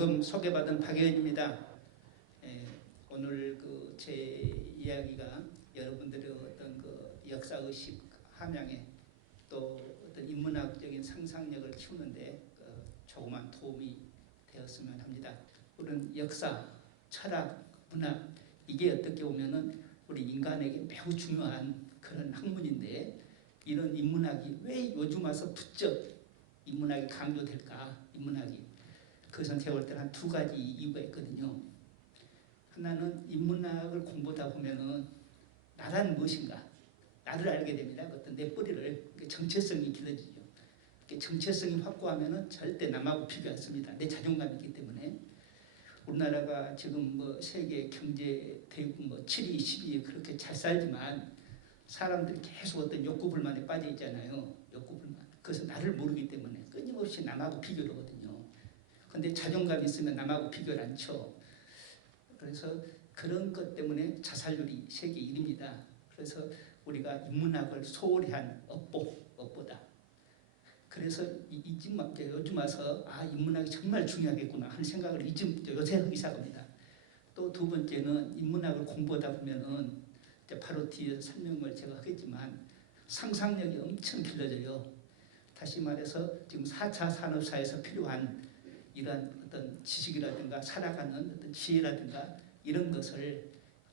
방금 소개받은 박예은입니다. 오늘 제 이야기가 여러분들의 어떤 역사의식 함양에 또 어떤 인문학적인 상상력을 키우는데 조그만 도움이 되었으면 합니다. 우리는 역사, 철학, 문학 이게 어떻게 보면은 우리 인간에게 매우 중요한 그런 학문인데 이런 인문학이 왜 요즘 와서 부쩍 인문학이 강조될까? 인문학이 그것은 제가 볼 때는 한 두 가지 이유가 있거든요. 하나는 인문학을 공부하다 보면은 나란 무엇인가 나를 알게 됩니다. 어떤 내 뿌리를 정체성이 길러지죠. 정체성이 확고하면은 절대 남하고 비교 않습니다. 내 자존감이 있기 때문에. 우리나라가 지금 세계 경제 대국 7위, 10위 그렇게 잘 살지만 사람들이 계속 어떤 욕구불만에 빠져 있잖아요. 욕구불만. 그래서 나를 모르기 때문에 끊임없이 남하고 비교를 하거든요. 근데 자존감이 있으면 남하고 비교를 안 쳐. 그래서 그런 것 때문에 자살률이 세계 1위입니다. 그래서 우리가 인문학을 소홀히 한 업보다. 그래서 요즘 와서 인문학이 정말 중요하겠구나 하는 생각을 요새 하기 시작합니다. 또 두 번째는 인문학을 공부하다 보면은 바로 뒤에서 설명을 제가 하겠지만 상상력이 엄청 길러져요. 다시 말해서 지금 4차 산업사에서 필요한 이러한 어떤 지식이라든가 살아가는 어떤 지혜라든가 이런 것을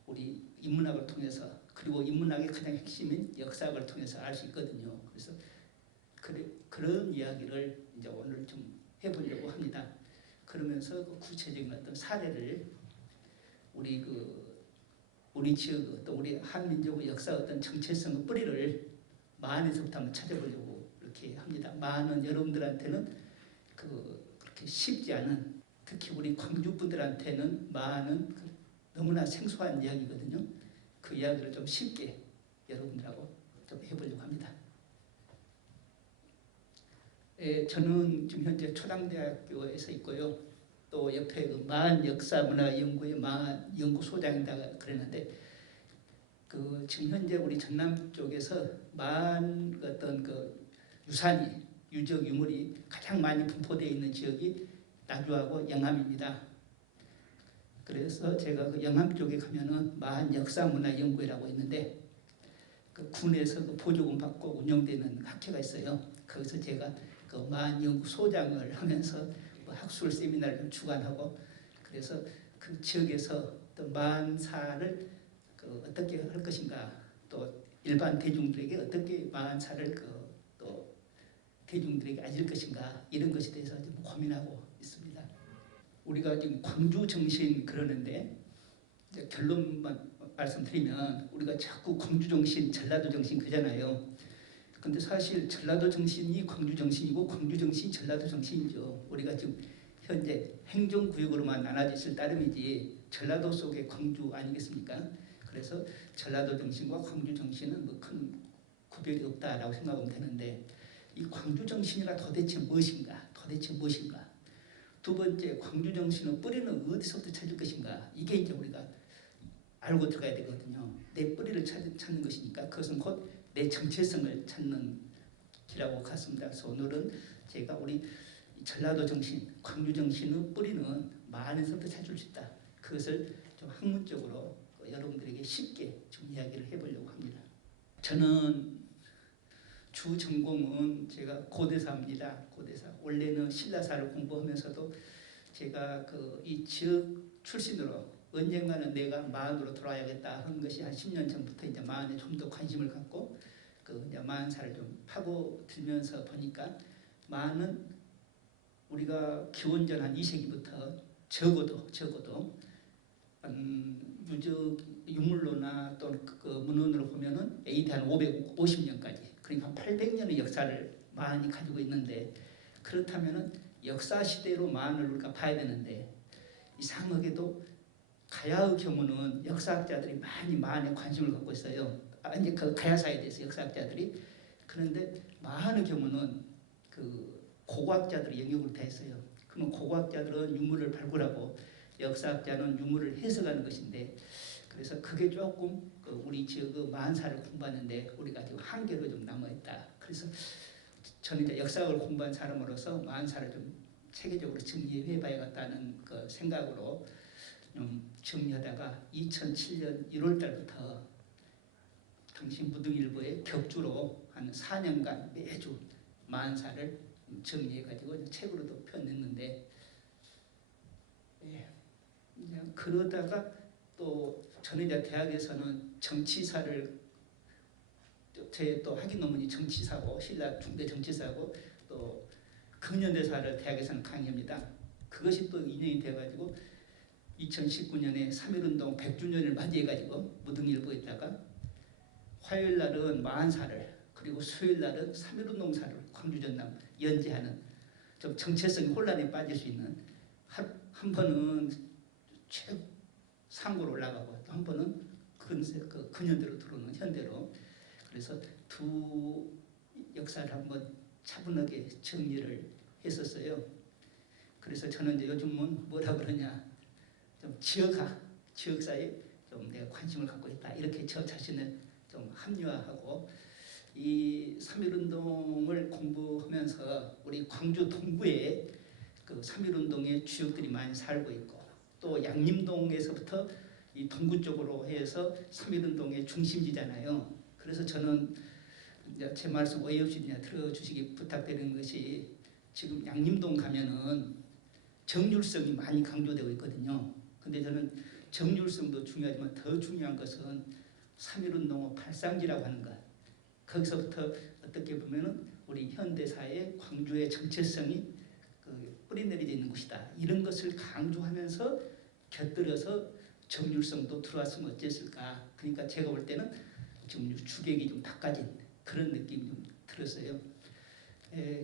우리 인문학을 통해서 그리고 인문학의 가장 핵심인 역사학을 통해서 알 수 있거든요. 그래서 그런 이야기를 이제 오늘 좀 해보려고 합니다. 그러면서 구체적인 어떤 사례를 우리 지역 또 우리 한민족의 역사 어떤 정체성의 뿌리를 마흔에서부터 한번 찾아보려고 이렇게 합니다. 마흔은 여러분들한테는 그렇게 쉽지 않은 특히 우리 광주 분들한테는 마흔은 너무나 생소한 이야기거든요. 그 이야기를 좀 쉽게 여러분들하고 좀 해보려고 합니다. 저는 지금 현재 초당대학교에서 있고요. 또 옆에 마흔 역사문화연구의 마흔 연구소장이다 그랬는데 지금 현재 우리 전남 쪽에서 마흔 어떤 유산이 유적 유물이 가장 많이 분포되어 있는 지역이 나주하고 영암입니다. 그래서 제가 영암 쪽에 가면은 마흔 역사문화연구회라고 있는데 군에서 보조금 받고 운영되는 학회가 있어요. 거기서 제가 마흔 연구소장을 하면서 학술 세미나를 좀 주관하고 그래서 그 지역에서 또 마흔사를 어떻게 할 것인가 또 일반 대중들에게 어떻게 마흔사를 또 대중들에게 알릴 것인가 이런 것에 대해서 좀 고민하고 있습니다. 우리가 지금 광주 정신 그러는데 이제 결론만 말씀드리면 우리가 자꾸 광주 정신, 전라도 정신 그러잖아요. 근데 사실 전라도 정신이 광주 정신이고 광주 정신이 전라도 정신이죠. 우리가 지금 현재 행정구역으로만 나눠져 있을 따름이지 전라도 속에 광주 아니겠습니까? 그래서 전라도 정신과 광주 정신은 큰 구별이 없다라고 생각하면 되는데 이 광주 정신이가 도대체 무엇인가? 두 번째 광주 정신의 뿌리는 어디서부터 찾을 것인가? 이게 이제 우리가 알고 들어가야 되거든요. 내 뿌리를 찾는 것이니까 그것은 곧 내 정체성을 찾는 길하고 같습니다. 그래서 오늘은 제가 우리 전라도 정신, 광주 정신의 뿌리는 마흔에서부터 찾을 수 있다. 그것을 좀 학문적으로 여러분들에게 쉽게 좀 이야기를 해보려고 합니다. 저는 주 전공은 제가 고대사입니다. 고대사. 원래는 신라사를 공부하면서도 제가 이 지역 출신으로 언젠가는 내가 마흔으로 돌아야겠다 하는 것이 한 10년 전부터 이제 마흔에 좀 더 관심을 갖고 이제 마흔살을 좀 파고들면서 보니까 마흔은 우리가 기원전 한 2세기부터 적어도 유적 유물로나 또 문헌으로 보면은 AD 한 550년까지 그러니까 한 800년의 역사를 마흔이 가지고 있는데 그렇다면은 역사 시대로 마흔을 우리가 봐야 되는데 이상하게도 가야의 경우는 역사학자들이 많이 마흔에 관심을 갖고 있어요. 이제 가야사에 대해서 역사학자들이. 그런데 마흔의 경우는 고고학자들이 영역을 다 했어요. 그러면 고고학자들은 유물을 발굴하고 역사학자는 유물을 해석하는 것인데 그래서 그게 조금 우리 지역의 마흔사를 공부하는데 우리가 지금 한계로 좀 남아있다. 그래서 저는 이제 역사학을 공부한 사람으로서 마흔사를 좀 체계적으로 정리해 봐야겠다는 그 생각으로 좀 정리하다가 2007년 1월 달부터 당신 무등일보에 격주로 한 4년간 매주 만사를 정리해가지고 책으로도 펴냈는데, 예, 그러다가 또 저는 이제 대학에서는 정치사를, 제 또 학위 논문이 정치사고 신라 중대 정치사고 또 근현대사를 대학에서는 강의합니다. 그것이 또 인연이 돼가지고 2019년에 3.1운동 100주년을 맞이해가지고 무등일보에다가 화요일 날은 만사를, 그리고 수요일 날은 3.1운동사를 광주전남 연재하는, 좀 정체성이 혼란에 빠질 수 있는, 한 번은 최상고로 올라가고 또 한 번은 근현대로 들어오는 현대로, 그래서 두 역사를 한번 차분하게 정리를 했었어요. 그래서 저는 이제 요즘은 뭐라 그러냐, 좀 지역사에 좀 내가 관심을 갖고 있다, 이렇게 저 자신을 좀 합리화하고, 이 3.1운동을 공부하면서 우리 광주 동구에 그 3.1운동의 주역들이 많이 살고 있고, 또 양림동에서부터 이 동구 쪽으로 해서 3.1운동의 중심지잖아요. 그래서 저는 이제 제 말씀 오해 없이 그냥 들어주시기 부탁드리는 것이, 지금 양림동 가면은 정률성이 많이 강조되고 있거든요. 근데 저는 정률성도 중요하지만 더 중요한 것은 3.1운동의 발상지라고 하는 것, 거기서부터 어떻게 보면은 우리 현대사의 광주의 정체성이 뿌리내려져 있는 곳이다, 이런 것을 강조하면서 곁들여서 정률성도 들어왔으면 어땠을까. 그러니까 제가 볼 때는 좀 주객이 좀 바꿔진 그런 느낌이 좀 들었어요.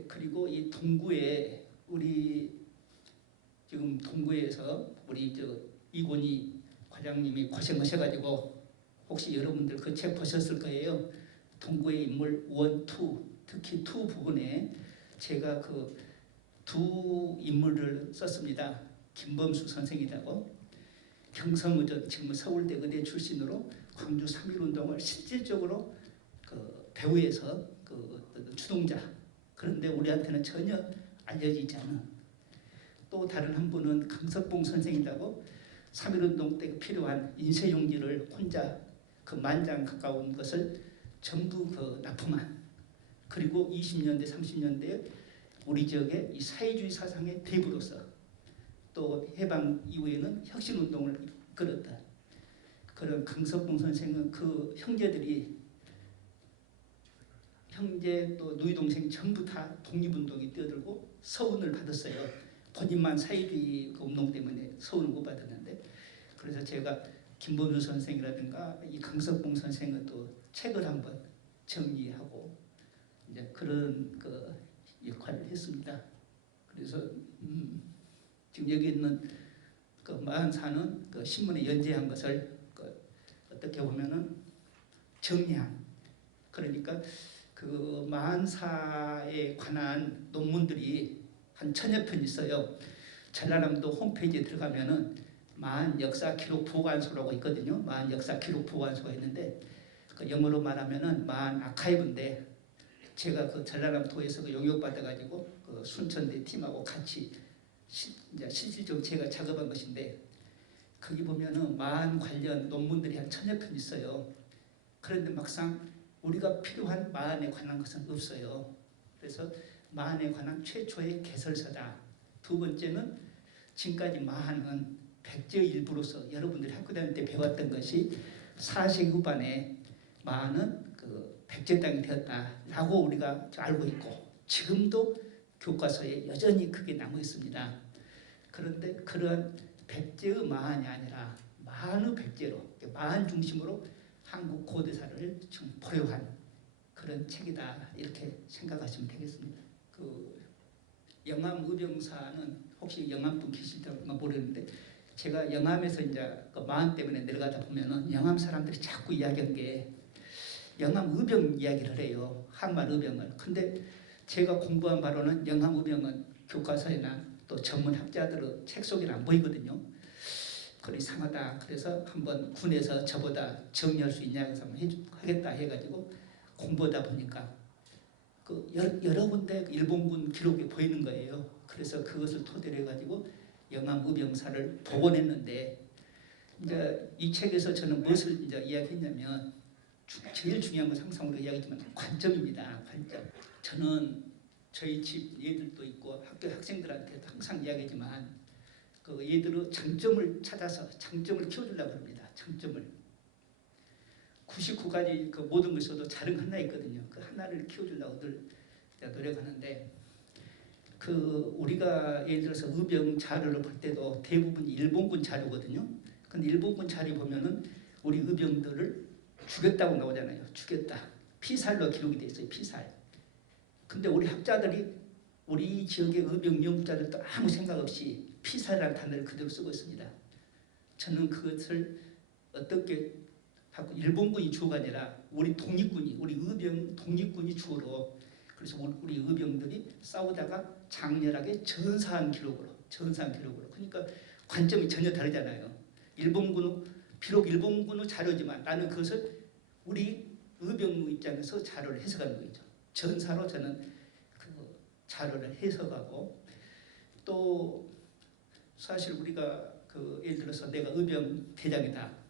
그리고 이 동구에, 우리 지금 동구에서 우리 이곤희 과장님이 고생하셔가지고, 혹시 여러분들 그 책 보셨을 거예요. 동구의 인물 1, 2, 특히 2 부분에 제가 그 두 인물을 썼습니다. 김범수 선생이라고, 경성의전, 지금 서울대 의대 출신으로 광주 3.1운동을 실질적으로 그 배후에서 주동자, 그런데 우리한테는 전혀 알려지지 않은, 또 다른 한 분은 강석봉 선생이라고 3.1운동 때 필요한 인쇄용지를 혼자 그 10,000장 가까운 것을 전부 납품한, 그리고 20년대 30년대에 우리 지역의 이 사회주의 사상의 대부로서 또 해방 이후에는 혁신운동을 이끌었다. 그런 강석봉 선생은 그 형제들이, 형제 또 누이 동생 전부 다 독립운동에 뛰어들고 서운을 받았어요. 본인만 사회주의 운동 때문에 서운을 못 받았는데, 그래서 제가 김범수 선생이라든가 이 강석봉 선생은 또 책을 한번 정리하고 이제 그런 역할을 했습니다. 그래서 지금 여기 있는 그 44는 그 신문에 연재한 것을 어떻게 보면은 정리한, 그러니까 그 44에 관한 논문들이 한 1000여 편 있어요. 전라남도 홈페이지에 들어가면은 만 역사 기록 보관소라고 있거든요. 만 역사 기록 보관소가 있는데, 그 영어로 말하면은 만 아카이브인데, 제가 그 전라남도에서 그 용역받아가지고 그 순천대 팀하고 같이 이제 실질적으로 제가 작업한 것인데, 거기 보면은 만 관련 논문들이 한 1000여 편 있어요. 그런데 막상 우리가 필요한 만에 관한 것은 없어요. 그래서 만에 관한 최초의 개설서다. 두 번째는 지금까지 만은 백제의 일부로서 여러분들이 학교 다닐 때 배웠던 것이 4세기 후반에 만은 백제 땅이 되었다라고 우리가 알고 있고, 지금도 교과서에 여전히 그게 남아 있습니다. 그런데 그런 백제의 만이 아니라 만의 백제로, 만 중심으로 한국 고대사를 좀 보려한 그런 책이다, 이렇게 생각하시면 되겠습니다. 그 영암의병사는 혹시 영암 분 계실지 모르는데, 제가 영암에서 이제 그 만 때문에 내려가다 보면은 영암 사람들이 자꾸 이야기한 게 영암의병 이야기를 해요. 한말 의병을. 근데 제가 공부한 바로는 영암의병은 교과서에나 또 전문 학자들의 책 속에는 안 보이거든요. 그건 이상하다. 그래서 한번 군에서 저보다 정리할 수 있냐고 해서 한번 하겠다 해가지고 공부하다 보니까 여러 군데 일본군 기록이 보이는 거예요. 그래서 그것을 토대로 해가지고 영암의병사를 복원했는데 이제 이 책에서 저는 무엇을 이제 이야기했냐면 제일 중요한 건 항상 우리가 이야기했지만 관점입니다. 관점. 저는 저희 집 애들도 있고 학교 학생들한테도 항상 이야기하지만 그 애들의 장점을 찾아서 장점을 키워주려고 합니다. 장점을. 99가지 그 모든 것에도 자릉 하나 있거든요. 그 하나를 키워주려고 늘 노력하는데 그 우리가 예를 들어서 의병 자료를 볼 때도 대부분 일본군 자료거든요. 근데 일본군 자료 보면은 우리 의병들을 죽였다고 나오잖아요. 죽였다. 피살로 기록이 돼 있어요. 피살. 근데 우리 학자들이 우리 지역의 의병 연구자들도 아무 생각 없이 피살이라는 단어를 그대로 쓰고 있습니다. 저는 그것을 어떻게 하고 일본군이 주어가 아니라 우리 독립군이 우리 의병 독립군이 주어로 그래서 우리 의병들이 싸우다가 장렬하게 전사한 기록으로 그러니까 관점이 전혀 다르잖아요. 일본군 비록 일본군의 자료지만 나는 그것을 우리 의병 입장에서 자료를 해석하는 거죠. 전사로 저는 그 자료를 해석하고 또 사실 우리가 그 예를 들어서 내가 의병 대장이다.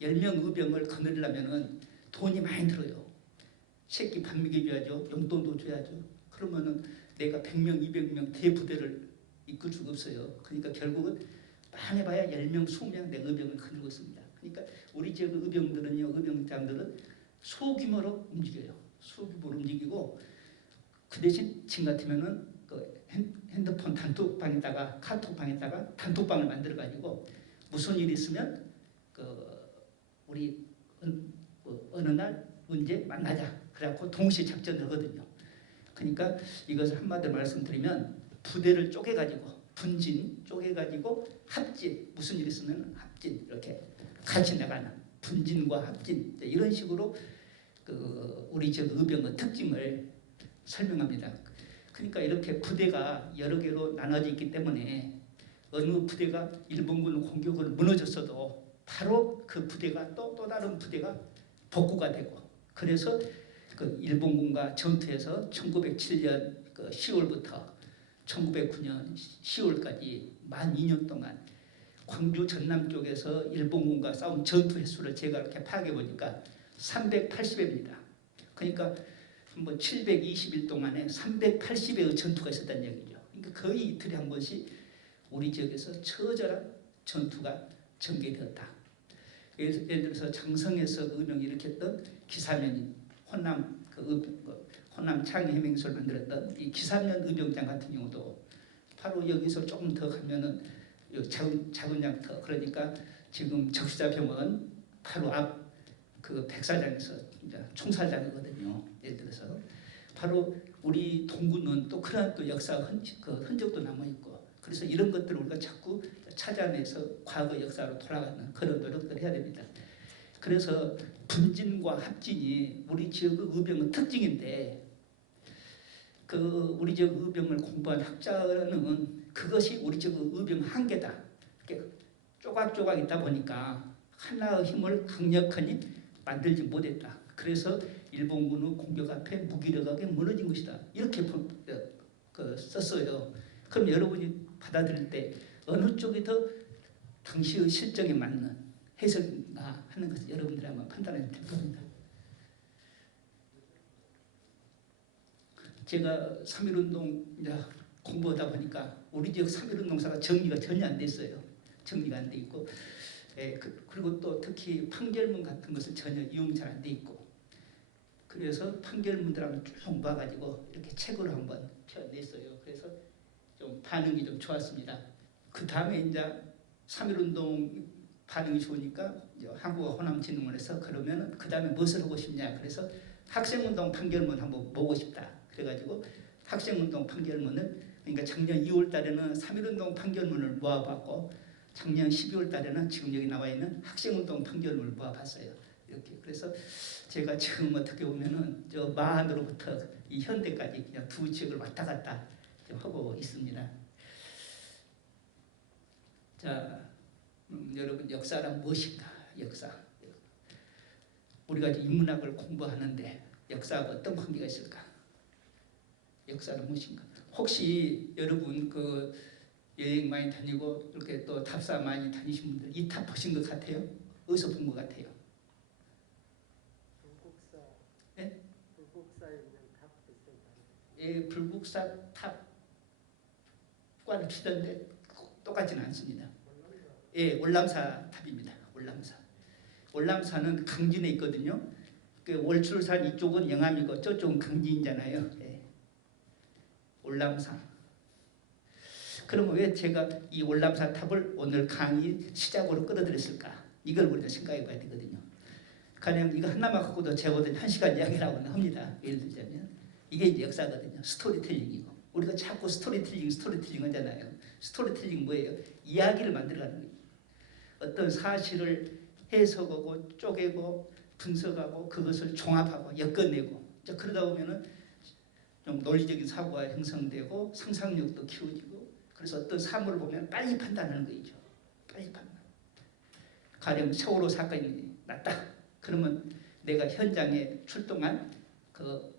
10명 의병을 거느리려면은 돈이 많이 들어요. 새끼 밥 먹여줘야죠. 용돈도 줘야죠. 그러면은 내가 100명, 200명 대부대를 이끌 수가 없어요. 그러니까 결국은 많이 봐야 10명, 20명 내 의병을 거느리고 있습니다. 그러니까 우리 지역 의병들은요, 의병장들은 소규모로 움직여요. 소규모로 움직이고 그 대신 지금 같으면은 그 핸드폰 단톡방에다가 카톡방에다가 단톡방을 만들어 가지고 무슨 일이 있으면 그 우리 어느 날 언제 만나자. 그래갖고 동시에 작전을 하거든요. 그러니까 이것을 한마디로 말씀드리면 부대를 쪼개가지고 분진 쪼개가지고 합진 무슨 일이 있으면 합진 이렇게 같이 나가는 분진과 합진 이런 식으로 그 우리 저 의병의 특징을 설명합니다. 그러니까 이렇게 부대가 여러 개로 나눠져 있기 때문에 어느 부대가 일본군 공격으로 무너졌어도 바로 그 부대가 또 다른 부대가 복구가 되고 그래서 그 일본군과 전투에서 1907년 그 10월부터 1909년 10월까지 만 2년 동안 광주 전남 쪽에서 일본군과 싸운 전투 횟수를 제가 이렇게 파악해 보니까 380회입니다. 그러니까 뭐 720일 동안에 380회의 전투가 있었다는 얘기죠. 그러니까 거의 이틀에 한 번씩 우리 지역에서 처절한 전투가 전개되었다. 예를 들어서 장성에서 의병이 일으켰던 기사면 호남 호남 창의해명소를 만들었던 이 기사면 의병장 같은 경우도 바로 여기서 조금 더 가면은 작은 장터 그러니까 지금 적시자병원 바로 앞 그 백사장에서 총살장이거든요. 예를 들어서 바로 우리 동구는 또 그런 또 역사 흔적도 남아 있고 그래서 이런 것들을 우리가 자꾸 찾아내서 과거 역사로 돌아가는 그런 노력들을 해야 됩니다. 그래서 분진과 합진이 우리 지역의 의병의 특징인데 그 우리 지역 의병을 공부한 학자는 그것이 우리 지역의 의병 한계다. 쪼각쪼각 있다 보니까 하나의 힘을 강력하니 만들지 못했다. 그래서 일본군의 공격 앞에 무기력하게 무너진 것이다. 이렇게 썼어요. 그럼 여러분이 받아들일 때 어느 쪽이 더 당시의 실정에 맞는 해석인가 하는 것을 여러분들이 한번 판단해야 될 겁니다. 제가 3.1운동 공부하다 보니까 우리 지역 3.1운동사가 정리가 전혀 안 됐어요. 정리가 안 돼 있고 그리고 또 특히 판결문 같은 것은 전혀 이용 잘 안 돼 있고 그래서 판결문들 한번 쭉 봐가지고 이렇게 책으로 한번 펴냈어요. 그래서 좀 반응이 좀 좋았습니다. 그 다음에 이제 3.1운동 반응이 좋으니까 한국어 호남진흥원에서 그러면 그 다음에 무엇을 하고 싶냐 그래서 학생운동 판결문 한번 보고 싶다. 그래가지고 학생운동 판결문을 그러니까 작년 2월 달에는 3.1운동 판결문을 모아봤고 작년 12월 달에는 지금 여기 나와 있는 학생운동 판결문을 모아봤어요. 이렇게 그래서 제가 지금 어떻게 보면은 저 마한으로부터 이 현대까지 그냥 두 책을 왔다 갔다 하고 있습니다. 자, 여러분 역사란 무엇인가? 역사. 우리가 인문학을 공부하는데 역사하고 어떤 관계가 있을까? 역사는 무엇인가? 혹시 여러분 그 여행 많이 다니고 이렇게 또 답사 많이 다니신 분들 이 탑 보신 것 같아요? 어디서 본 것 같아요? 불국사. 네? 불국사에 있는 탑 있어요. 예, 불국사 탑과는 비슷한데 똑같지는 않습니다. 예, 월남사 탑입니다. 월남사는 강진에 있거든요. 그 월출산 이쪽은 영암이고 저쪽은 강진이잖아요. 예. 월남사. 그러면 왜 제가 이 월남사 탑을 오늘 강의 시작으로 끌어들였을까? 이걸 우리가 생각해 봐야 되거든요. 가령 이거 하나만 갖고도 제가 1시간 이야기라고 합니다. 예를 들자면 이게 이제 역사거든요. 스토리텔링이고 우리가 자꾸 스토리텔링 하잖아요. 스토리텔링 뭐예요? 이야기를 만들어가는 거예요. 어떤 사실을 해석하고 쪼개고 분석하고 그것을 종합하고 엮어내고 그러다 보면은 좀 논리적인 사고가 형성되고 상상력도 키워지고 그래서 어떤 사물을 보면 빨리 판단하는 거죠. 빨리 판단. 가령 세월호 사건이 났다. 그러면 내가 현장에 출동한 그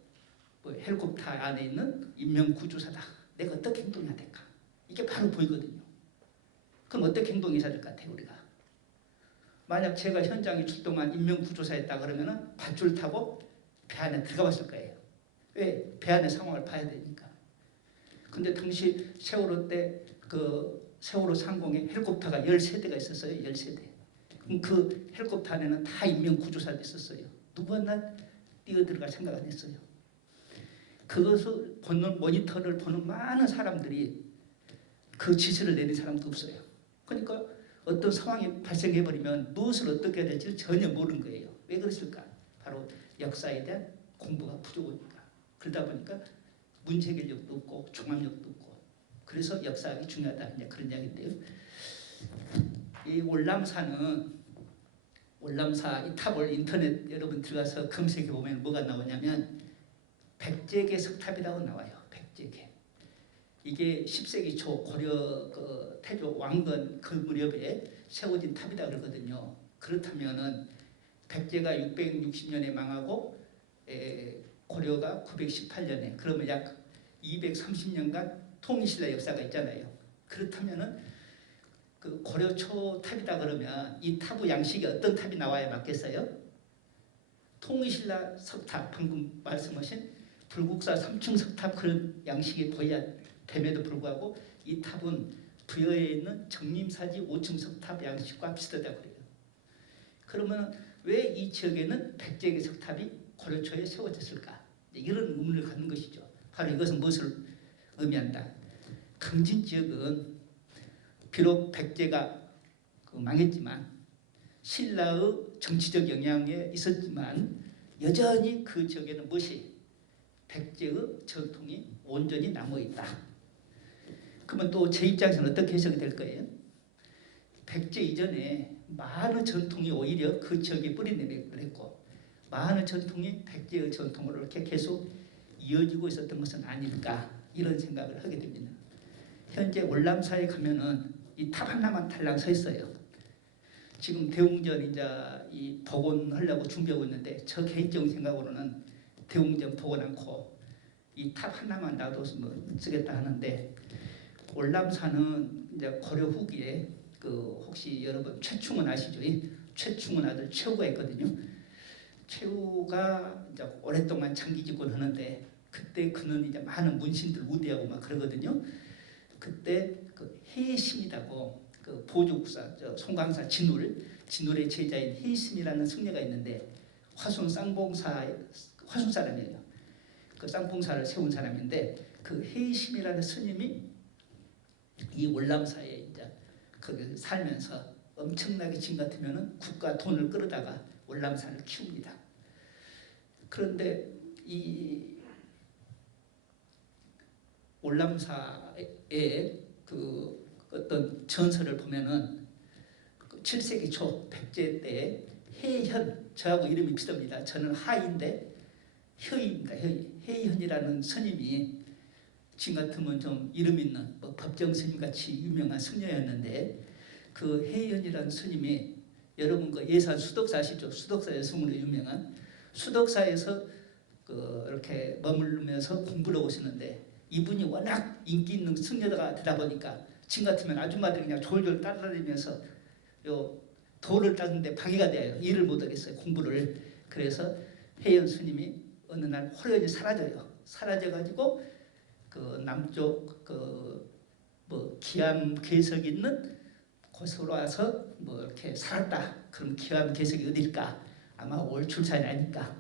헬리콥터 안에 있는 인명구조사다. 내가 어떻게 행동해야 될까? 이게 바로 보이거든요. 그럼 어떻게 행동해야 될 것 같아요, 우리가? 만약 제가 현장에 출동한 인명구조사였다 그러면 밧줄 타고 배 안에 들어가 봤을 거예요. 왜? 배 안의 상황을 봐야 되니까. 근데 당시 세월호 때 그 세월호 상공에 헬리콥터가 13대가 있었어요. 13대. 그럼 그 헬리콥터 안에는 다 인명구조사들이 있었어요. 누구 하나 뛰어들어갈 생각 안 했어요. 그것을 보는 모니터를 보는 많은 사람들이 그 지시를 내린 사람도 없어요. 그러니까 어떤 상황이 발생해버리면 무엇을 어떻게 해야 될지 전혀 모르는 거예요. 왜 그랬을까? 바로 역사에 대한 공부가 부족하니까. 그러다 보니까 문제 해결력도 없고 종합력도 없고 그래서 역사학이 중요하다. 그런 이야기인데요. 이 월남사 이 탑을 인터넷 여러분 들어가서 검색해 보면 뭐가 나오냐면 백제계 석탑이라고 나와요. 백제계. 이게 10세기 초 고려 그 태조 왕건 그 무렵에 세워진 탑이다 그러거든요. 그렇다면은 백제가 660년에 망하고 고려가 918년에 그러면 약 230년간 통일신라 역사가 있잖아요. 그렇다면은 그 고려 초 탑이다 그러면 이 탑의 양식이 어떤 탑이 나와야 맞겠어요? 통일신라 석탑 방금 말씀하신 불국사 3층 석탑 그런 양식이 보여야 됨에도 불구하고 이 탑은 부여에 있는 정림사지 5층 석탑 양식과 비슷하다고 그래요. 그러면 왜 이 지역에는 백제계 석탑이 고려 초에 세워졌을까? 이런 의문을 갖는 것이죠. 바로 이것은 무엇을 의미한다? 강진 지역은 비록 백제가 망했지만 신라의 정치적 영향에 있었지만 여전히 그 지역에는 무엇이? 백제의 전통이 온전히 남아있다. 그러면 또 제 입장에서는 어떻게 해석이 될 거예요? 백제 이전에 많은 전통이 오히려 그 지역에 뿌리내리기도 했고 많은 전통이 백제의 전통으로 이렇게 계속 이어지고 있었던 것은 아닐까 이런 생각을 하게 됩니다. 현재 월남사에 가면은 이 탑 하나만 달랑 서 있어요. 지금 대웅전 이제 이 복원하려고 준비하고 있는데 저 개인적인 생각으로는 대웅전 복원 않고 이 탑 하나만 놔뒀으면 쓰겠다 하는데 월남사는 이제 고려 후기에 그 혹시 여러분 최충원 아시죠? 최충원 아들 최후가 있거든요. 최후가 이제 오랫동안 장기 집권하는데 그때 그는 이제 많은 문신들 우대하고 막 그러거든요. 그때 그 해심이라고 그 보조국사 송광사 진울의 제자인 해심이라는 승려가 있는데 화순 사람이에요. 그 쌍봉사를 세운 사람인데 그 해심이라는 스님이 이 월남사에 이제 거기 살면서 엄청나게 진 같으면은 국가 돈을 끌어다가 월남사를 키웁니다. 그런데 이 월남사의 그 어떤 전설을 보면은 7세기 초 백제 때 해현, 저하고 이름이 비슷합니다. 저는 하인데 혀입니다. 해현이라는 스님이 지금 같으면 좀 이름 있는 뭐 법정 스님 같이 유명한 승려였는데 그 해현이라는 스님이 여러분 그 예산 수덕사 아시죠? 수덕사 여성으로 유명한 수덕사에서 그 이렇게 머물면서 공부를 오시는데 이분이 워낙 인기 있는 승려가 되다 보니까 지금 같으면 아줌마들이 그냥 졸졸 따라다니면서 요 돌을 닦는데 방해가 돼요. 일을 못하겠어요. 공부를. 그래서 혜연 스님이 어느 날 호련히 사라져요. 사라져가지고 그 남쪽 그 뭐 기암 괴석 있는 곳으로 와서 뭐 이렇게 살았다. 그럼 기암 괴석이 어딜까? 아마 월출산이 아닐까.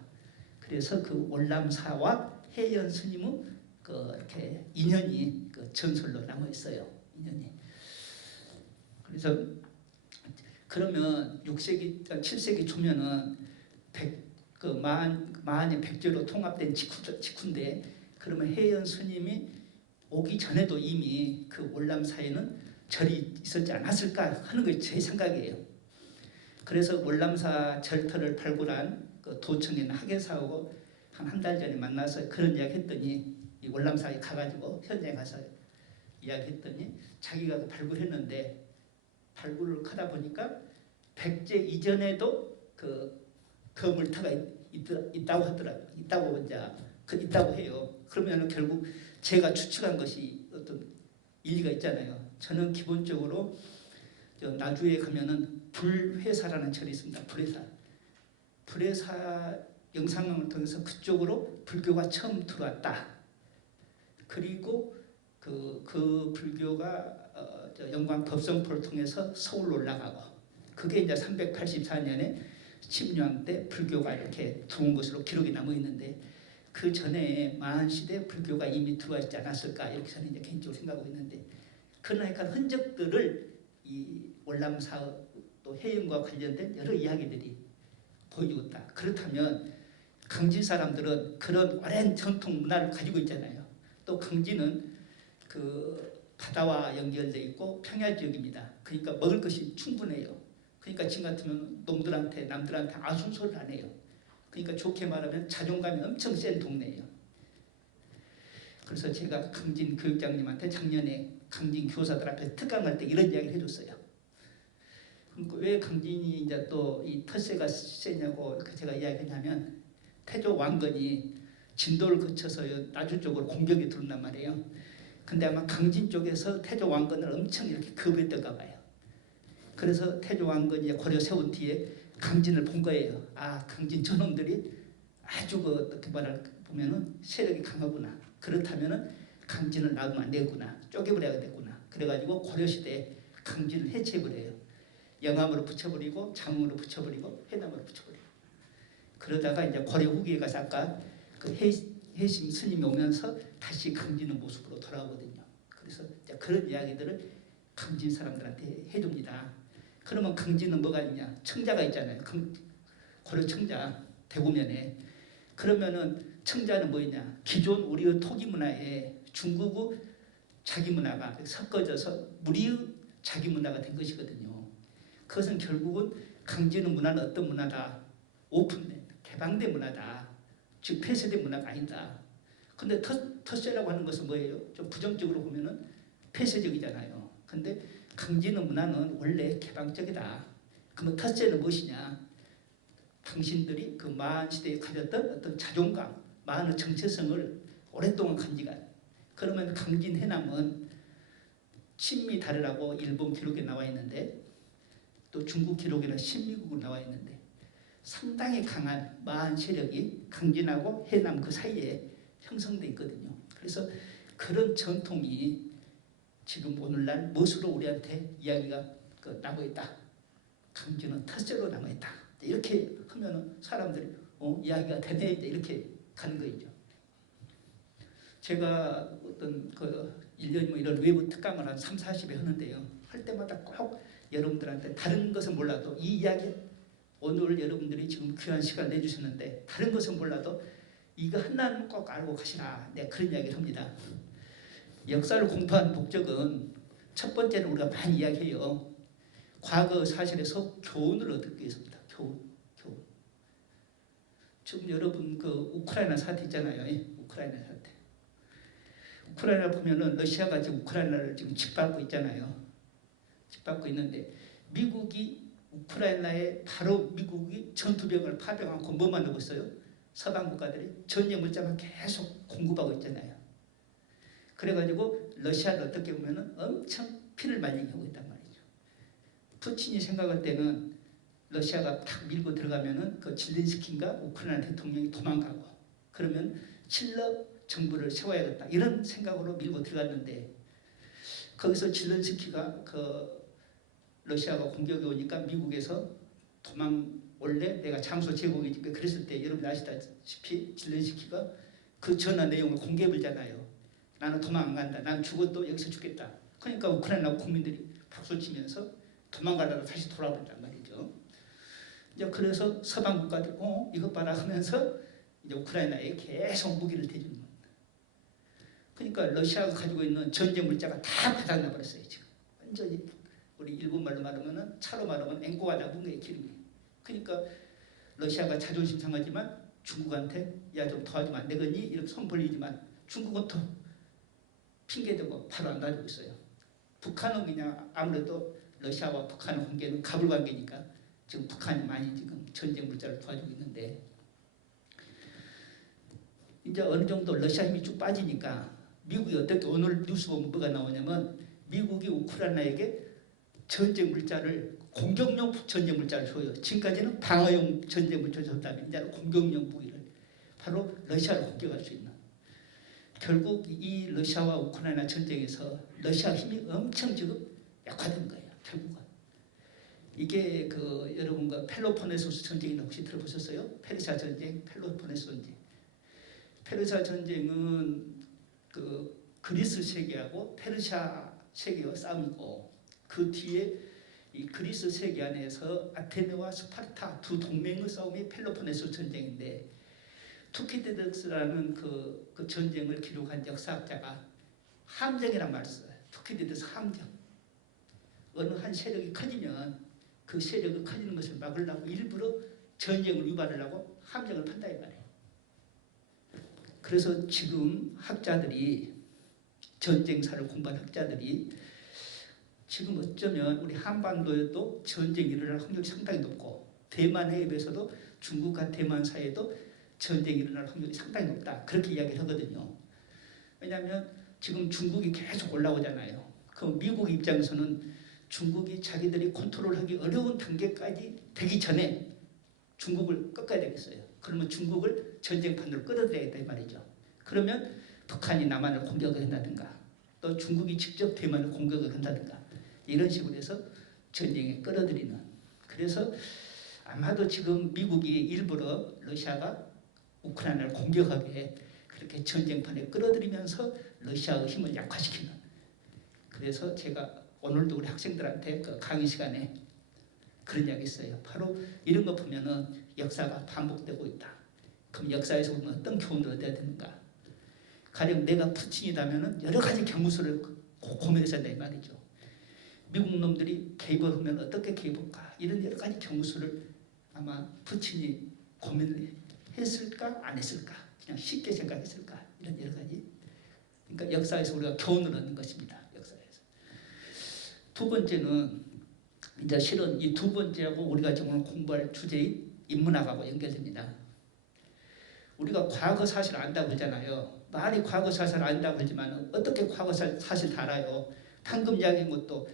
그래서 그 월남사와 혜연 스님은 그 이렇게 인연이 그 전설로 남아 있어요. 인연이. 그래서 그러면 6세기, 7세기 초면은 그 마한의 백제로 통합된 직후인데 그러면 혜연 스님이 오기 전에도 이미 그 월남사에는 절이 있었지 않았을까 하는 게 제 생각이에요. 그래서 월남사 절터를 발굴한 그 도청에 있는 학예사하고 한 달 전에 만나서 그런 이야기 했더니 이 월남사에 가가지고 현장에 가서 이야기했더니 자기가 발굴했는데 발굴을 하다 보니까 백제 이전에도 그 거물터가 있다고 하더라고요. 있다고 이제 있다고 해요. 그러면 결국 제가 추측한 것이 어떤 일리가 있잖아요. 저는 기본적으로 나주에 가면은 불회사라는 절이 있습니다. 불회사 영상을 통해서 그쪽으로 불교가 처음 들어왔다. 그리고 그 불교가 영광 법성포를 통해서 서울로 올라가고 그게 이제 384년에 침략 때 불교가 이렇게 들어온 것으로 기록이 남아 있는데 그 전에 마한시대 불교가 이미 들어와 있지 않았을까 이렇게 저는 이제 개인적으로 생각하고 있는데 그러니까 흔적들을 이 월남사 또 해영과 관련된 여러 이야기들이 보여주고 있다. 그렇다면 강진 사람들은 그런 오랜 전통 문화를 가지고 있잖아요. 또 강진은 그 바다와 연결되어 있고 평야 지역입니다. 그러니까 먹을 것이 충분해요. 그러니까 지금 같으면 놈들한테 남들한테 아순소리를 안 해요. 그러니까 좋게 말하면 자존감이 엄청 센 동네예요. 그래서 제가 강진 교육장님한테 작년에 강진 교사들 앞에 특강할 때 이런 이야기를 해줬어요. 그러니까 왜 강진이 이제 또 이 텃세가 세냐고 제가 이야기하냐면 태조 왕건이 진도를 거쳐서 나주 쪽으로 공격이 들어온단 말이에요. 근데 아마 강진 쪽에서 태조 왕건을 엄청 이렇게 겁했던가 봐요. 그래서 태조 왕건이 고려 세운 뒤에 강진을 본 거예요. 아, 강진 저놈들이 아주 그 어떻게 보면은 세력이 강하구나. 그렇다면은 강진을 놔두면 안 되겠구나. 쪼개버려야겠구나. 그래가지고 고려시대에 강진을 해체해버려요. 영암으로 붙여버리고 장으로 붙여버리고 해남으로 붙여버려요. 그러다가 이제 고려 후기에 가서 아까 그 해심 스님이 오면서 다시 강진의 모습으로 돌아오거든요. 그래서 이제 그런 이야기들을 강진 사람들한테 해줍니다. 그러면 강진은 뭐가 있냐? 청자가 있잖아요. 고려 청자 대구면에. 그러면은 청자는 뭐냐? 기존 우리의 토기 문화에 중국의 자기 문화가 섞어져서 우리의 자기 문화가 된 것이거든요. 그것은 결국은 강진의 문화는 어떤 문화다? 오픈된, 개방된 문화다. 즉 폐쇄된 문화가 아니다. 근데 텃세라고 하는 것은 뭐예요? 좀 부정적으로 보면은 폐쇄적이잖아요. 근데 강진의 문화는 원래 개방적이다. 그러면 텃세는 무엇이냐? 당신들이 그 마한 시대에 가졌던 어떤 자존감, 마한의 정체성을 오랫동안 간직한. 그러면 강진 해남은 친미 다르라고 일본 기록에 나와 있는데 또 중국 기록에는 신미국으로 나와 있는데 상당히 강한 마한 세력이 강진하고 해남 그 사이에 형성돼 있거든요. 그래서 그런 전통이 지금 오늘날 무엇으로 우리한테 이야기가 남아있다. 강진은 텃세로 남아있다. 이렇게 하면 사람들이 이야기가 되네 이렇게 가는 거죠. 제가 어떤 그 1년 뭐 이런 외부 특강을 한 3, 40회 하는데요. 할 때마다 꼭 여러분들한테 다른 것은 몰라도 이 이야기 오늘 여러분들이 지금 귀한 시간 내주셨는데 다른 것은 몰라도 이거 하나는 꼭 알고 가시라. 내가 그런 이야기를 합니다. 역사를 공부한 목적은 첫 번째는 우리가 많이 이야기해요. 과거 사실에서 교훈을 얻기 위해서입니다. 교훈. 지금 여러분 그 우크라이나 사태 있잖아요. 우크라이나 사태. 우크라이나 보면은 러시아가 지금 우크라이나를 지금 짓밟고 있잖아요. 짓밟고 있는데 미국이 우크라이나에 바로 미국이 전투병을 파병하고 뭐만 하고 있어요? 서방 국가들이 전예 물자만 계속 공급하고 있잖아요. 그래가지고 러시아를 어떻게 보면은 엄청 피를 말리게 하고 있단 말이죠. 푸틴이 생각할 때는 러시아가 탁 밀고 들어가면은 그 질렌스키인가 우크라이나 대통령이 도망가고 그러면 칠러 정부를 세워야겠다 이런 생각으로 밀고 들어갔는데 거기서 질렌스키가 그 러시아가 공격이 오니까 미국에서 원래 내가 장소 제공이지 그랬을 때 여러분 아시다시피 질렌스키가 그 전화 내용을 공개해버리잖아요. 나는 도망 안 간다. 난 죽어도 여기서 죽겠다. 그러니까 우크라이나 국민들이 박수치면서 도망가다가 다시 돌아버린단 말이죠. 이제 그래서 서방 국가들이 이것 봐라 하면서 이제 우크라이나에 계속 무기를 대주는 겁니다. 그러니까 러시아가 가지고 있는 전쟁 물자가 다 바닥나 버렸어요. 지금 완전히 우리 일본 말로 말하면은 차로 말하면 앵꼬가 나쁜 거예요. 기름이. 그러니까 러시아가 자존심 상하지만 중국한테 야 좀 도와주면 안 되겠니? 이렇게 손 벌리지만 중국은 또 핑계대고 바로 안 가지고 있어요. 북한은 그냥 아무래도 러시아와 북한의 관계는 갑을 관계니까 지금 북한이 많이 지금 전쟁 물자를 도와주고 있는데 이제 어느 정도 러시아 힘이 쭉 빠지니까 미국이 어떻게 오늘 뉴스 보면 뭐가 나오냐면 미국이 우크라이나에게 전쟁 물자를 공격용 전쟁 물자를 줘요. 지금까지는 방어용 전쟁 물자를 줬다면 이제는 공격용 무기를 바로 러시아를 공격할 수 있는. 결국 이 러시아와 우크라이나 전쟁에서 러시아 힘이 엄청 지금 약화된 거예요. 결국은 이게 그 여러분과 펠로폰네소스 전쟁이나 혹시 들어보셨어요? 페르시아 전쟁, 펠로폰네소스 전쟁. 페르시아 전쟁은 그 그리스 세계하고 페르시아 세계와 싸움이고 그 뒤에 이 그리스 세계 안에서 아테네와 스파르타 두 동맹의 싸움이 펠로폰네소스 전쟁인데 투키디데스라는 그 전쟁을 기록한 역사학자가 함정이란 말을 써요. 투키디데스 함정. 어느 한 세력이 커지면 그 세력이 커지는 것을 막으려고 일부러 전쟁을 유발하려고 함정을 판다 이 말이에요. 그래서 지금 학자들이 전쟁사를 공부한 학자들이 지금 어쩌면 우리 한반도에도 전쟁이 일어날 확률이 상당히 높고 대만 해협에서도 중국과 대만 사이에도 전쟁이 일어날 확률이 상당히 높다. 그렇게 이야기를 하거든요. 왜냐하면 지금 중국이 계속 올라오잖아요. 그 미국 입장에서는 중국이 자기들이 컨트롤하기 어려운 단계까지 되기 전에 중국을 꺾어야 되겠어요. 그러면 중국을 전쟁판으로 끌어들여야겠다 이 말이죠. 그러면 북한이 남한을 공격을 한다든가 또 중국이 직접 대만을 공격을 한다든가 이런 식으로 해서 전쟁에 끌어들이는. 그래서 아마도 지금 미국이 일부러 러시아가 우크라이나를 공격하게 그렇게 전쟁판에 끌어들이면서 러시아의 힘을 약화시키는. 그래서 제가 오늘도 우리 학생들한테 그 강의 시간에 그런 이야기 했어요. 바로 이런 거 보면은 역사가 반복되고 있다. 그럼 역사에서 보면 어떤 교훈을 얻어야 되는가? 가령 내가 푸틴이라면은 여러 가지 경우수를 고민해서 내 말이죠. 미국 놈들이 개입을 하면 어떻게 개입할까? 이런 여러 가지 경우수를 아마 푸틴이 고민을 했을까 안 했을까? 그냥 쉽게 생각했을까? 이런 여러 가지. 그러니까 역사에서 우리가 교훈을 얻는 것입니다. 역사에서. 두 번째는 이제 실은 이 두 번째하고 우리가 지금 공부할 주제의 인문학하고 연결됩니다. 우리가 과거 사실을 안다고 그러잖아요. 말이 과거 사실을 안다고 그러지만 어떻게 과거 사실 다 알아요? 방금 이야기한 것도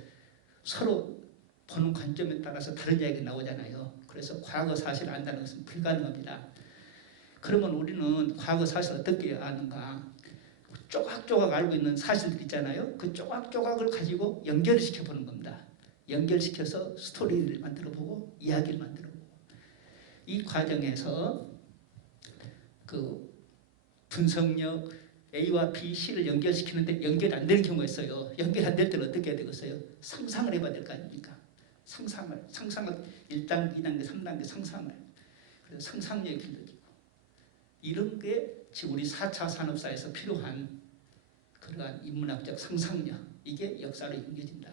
서로 보는 관점에 따라서 다른 이야기가 나오잖아요. 그래서 과거 사실을 안다는 것은 불가능합니다. 그러면 우리는 과거 사실을 어떻게 아는가? 조각조각 알고 있는 사실들 있잖아요. 그 조각조각을 가지고 연결을 시켜보는 겁니다. 연결시켜서 스토리를 만들어보고 이야기를 만들어보고 이 과정에서 그 분석력 A와 B, C를 연결시키는데 연결이 안 되는 경우가 있어요. 연결 안 될 때는 어떻게 해야 되겠어요? 상상을 해봐야 될 거 아닙니까? 상상을 1단계, 2단계, 3단계 상상을. 그래서 상상력이 길러지고 이런 게 지금 우리 4차 산업사에서 필요한 그러한 인문학적 상상력, 이게 역사로 연결된다.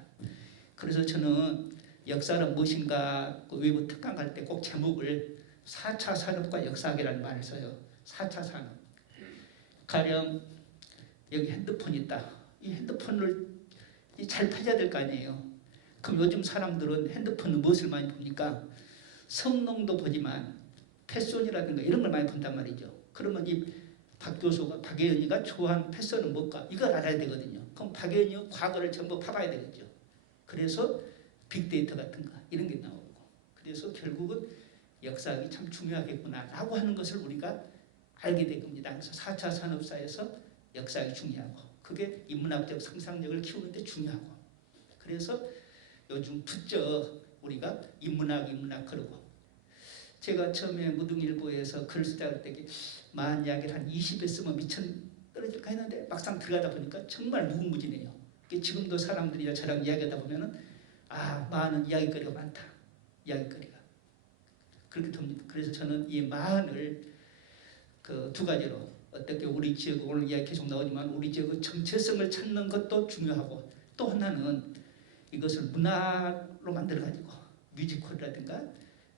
그래서 저는 역사는 무엇인가 그 외부 특강 갈 때 꼭 제목을 4차 산업과 역사학이라는 말을 써요. 4차 산업. 가령 여기 핸드폰이 있다. 이 핸드폰을 잘 찾아야 될 거 아니에요. 그럼 요즘 사람들은 핸드폰은 무엇을 많이 봅니까? 성능도 보지만 패션이라든가 이런 걸 많이 본단 말이죠. 그러면 이 박예은이가 좋아하는 패션은 뭘까? 이걸 알아야 되거든요. 그럼 박예은이 과거를 전부 파봐야 되겠죠. 그래서 빅데이터 같은 거 이런 게 나오고, 그래서 결국은 역사학이 참 중요하겠구나라고 하는 것을 우리가 알게 된 겁니다. 그래서 4차 산업사에서 역사학이 중요하고, 그게 인문학적 상상력을 키우는 데 중요하고, 그래서 요즘 부쩍 우리가 인문학 그러고, 제가 처음에 무등일보에서 글 시작할 때 만 이야기를 한 20에 쓰면 미천 떨어질까 했는데 막상 들어가다 보니까 정말 무궁무진해요. 지금도 사람들이 저랑 이야기하다 보면은 마흔은 이야기거리가 많다. 이야기거리가. 그렇게 됩니다. 그래서 저는 이 마흔을 그 두 가지로, 어떻게 우리 지역, 오늘 이야기 계속 나오지만 우리 지역의 정체성을 찾는 것도 중요하고, 또 하나는 이것을 문화로 만들어가지고 뮤지컬이라든가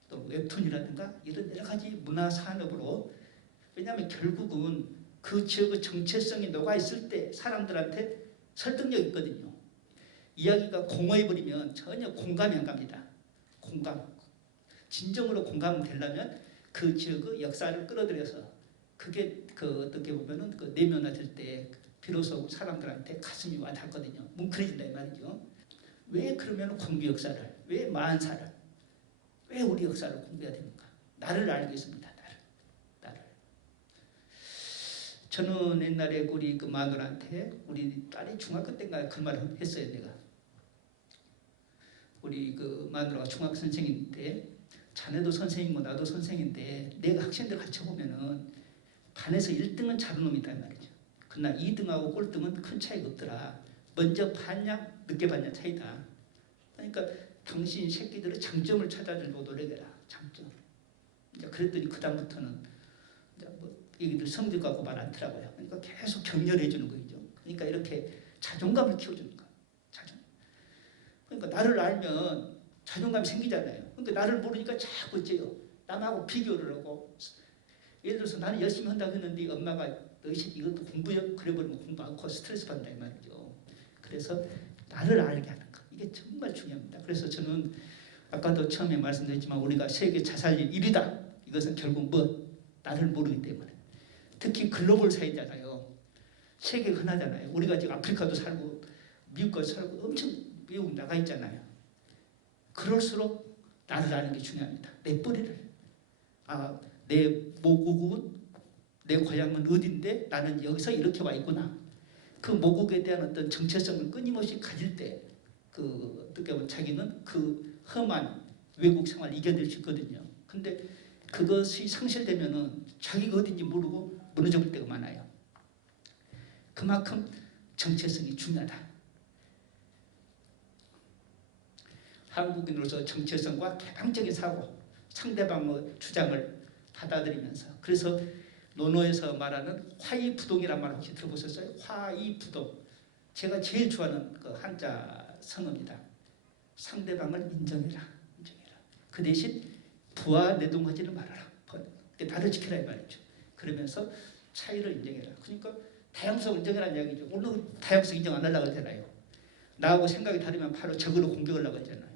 또 웹툰이라든가 이런 여러 가지 문화 산업으로, 왜냐하면 결국은 그 지역의 정체성이 녹아있을 때 사람들한테 설득력이 있거든요. 이야기가 공허해버리면 전혀 공감이 안 갑니다. 공감. 진정으로 공감이 되려면 그 지역의 역사를 끌어들여서 그게 어떻게 보면은 내면화될 때 비로소 사람들한테 가슴이 와닿거든요. 뭉클해진다 이 말이죠. 왜 그러면 공부 역사를, 왜 만사를, 왜 우리 역사를 공부해야 됩니까? 나를 알기 위해서입니다. 나를. 저는 옛날에 우리 그 마누라한테, 우리 딸이 중학교 때인가 그 말을 했어요. 내가 우리 그 마누라가 중학 선생인데, 자네도 선생이고 나도 선생인데 내가 학생들 가르쳐보면은 반에서 1등은 잘하는 놈이다 말이죠. 그러나 2등하고 꼴등은 큰 차이가 없더라. 먼저 봤냐 늦게 봤냐 차이다. 그러니까 당신 새끼들의 장점을 찾아주려고 노력해라. 장점. 이제 그랬더니 그 다음부터는 이제 뭐 얘기들 성적 갖고 말 않더라고요. 그러니까 계속 격려해 주는 거죠. 그러니까 이렇게 자존감을 키워주는 거. 그러니까 나를 알면 자존감이 생기잖아요. 그러니까 나를 모르니까 자꾸 어째요. 남하고 비교를 하고, 예를 들어서 나는 열심히 한다고 했는데 엄마가 너희 새끼 이것도 공부해? 그래버리면 공부 않고 스트레스 받는다 이 말이죠. 그래서 나를 알게 하는 거, 이게 정말 중요합니다. 그래서 저는 아까도 처음에 말씀드렸지만 우리가 세계 자살률 1위다. 이것은 결국 나를 모르기 때문에. 특히 글로벌 사회잖아요. 세계가 흔하잖아요. 우리가 지금 아프리카도 살고 미국도 살고 엄청 외국 나가 있잖아요. 그럴수록 나를 아는 게 중요합니다. 내 뿌리를. 내 모국은, 내 고향은 어딘데 나는 여기서 이렇게 와 있구나. 그 모국에 대한 어떤 정체성을 끊임없이 가질 때 어떻게 보면 자기는 그 험한 외국 생활을 이겨낼 수 있거든요. 근데 그것이 상실되면은 자기가 어딘지 모르고 무너져 볼 때가 많아요. 그만큼 정체성이 중요하다. 한국인으로서 정체성과 개방적인 사고, 상대방의 주장을 받아들이면서, 그래서 논어에서 말하는 화이부동이라는 말 혹시 들어보셨어요? 화이부동. 제가 제일 좋아하는 그 한자 성어입니다. 상대방을 인정해라. 그 대신 부하 내동하지는 말아라. 나를 지켜라 이 말이죠. 그러면서 차이를 인정해라. 그러니까 다양성을 인정해라는 이야기죠. 오늘 다양성 인정 안 하려고 하잖아요. 나하고 생각이 다르면 바로 적으로 공격하려고 하잖아요.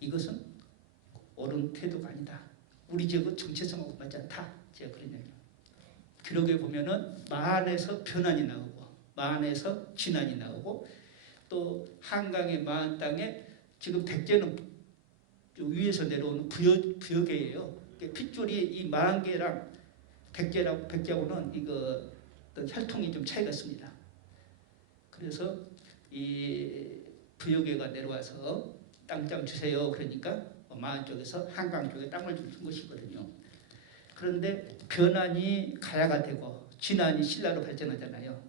이것은 옳은 태도가 아니다. 우리 지역은 정체성하고 맞지 않다. 제가 그런 얘기예요. 기록에 보면은 마한에서 변환이 나오고, 마한에서 진환이 나오고, 또 한강의 마한 땅에 지금 백제는 위에서 내려오는 부여계예요. 핏줄이 이 마한계랑 백제하고는 이거 혈통이 좀 차이가 있습니다. 그래서 이 부여계가 내려와서 땅 좀 주세요. 그러니까 마한 쪽에서 한강 쪽에 땅을 준 것이거든요. 그런데 변환이 가야가 되고 진환이 신라로 발전하잖아요.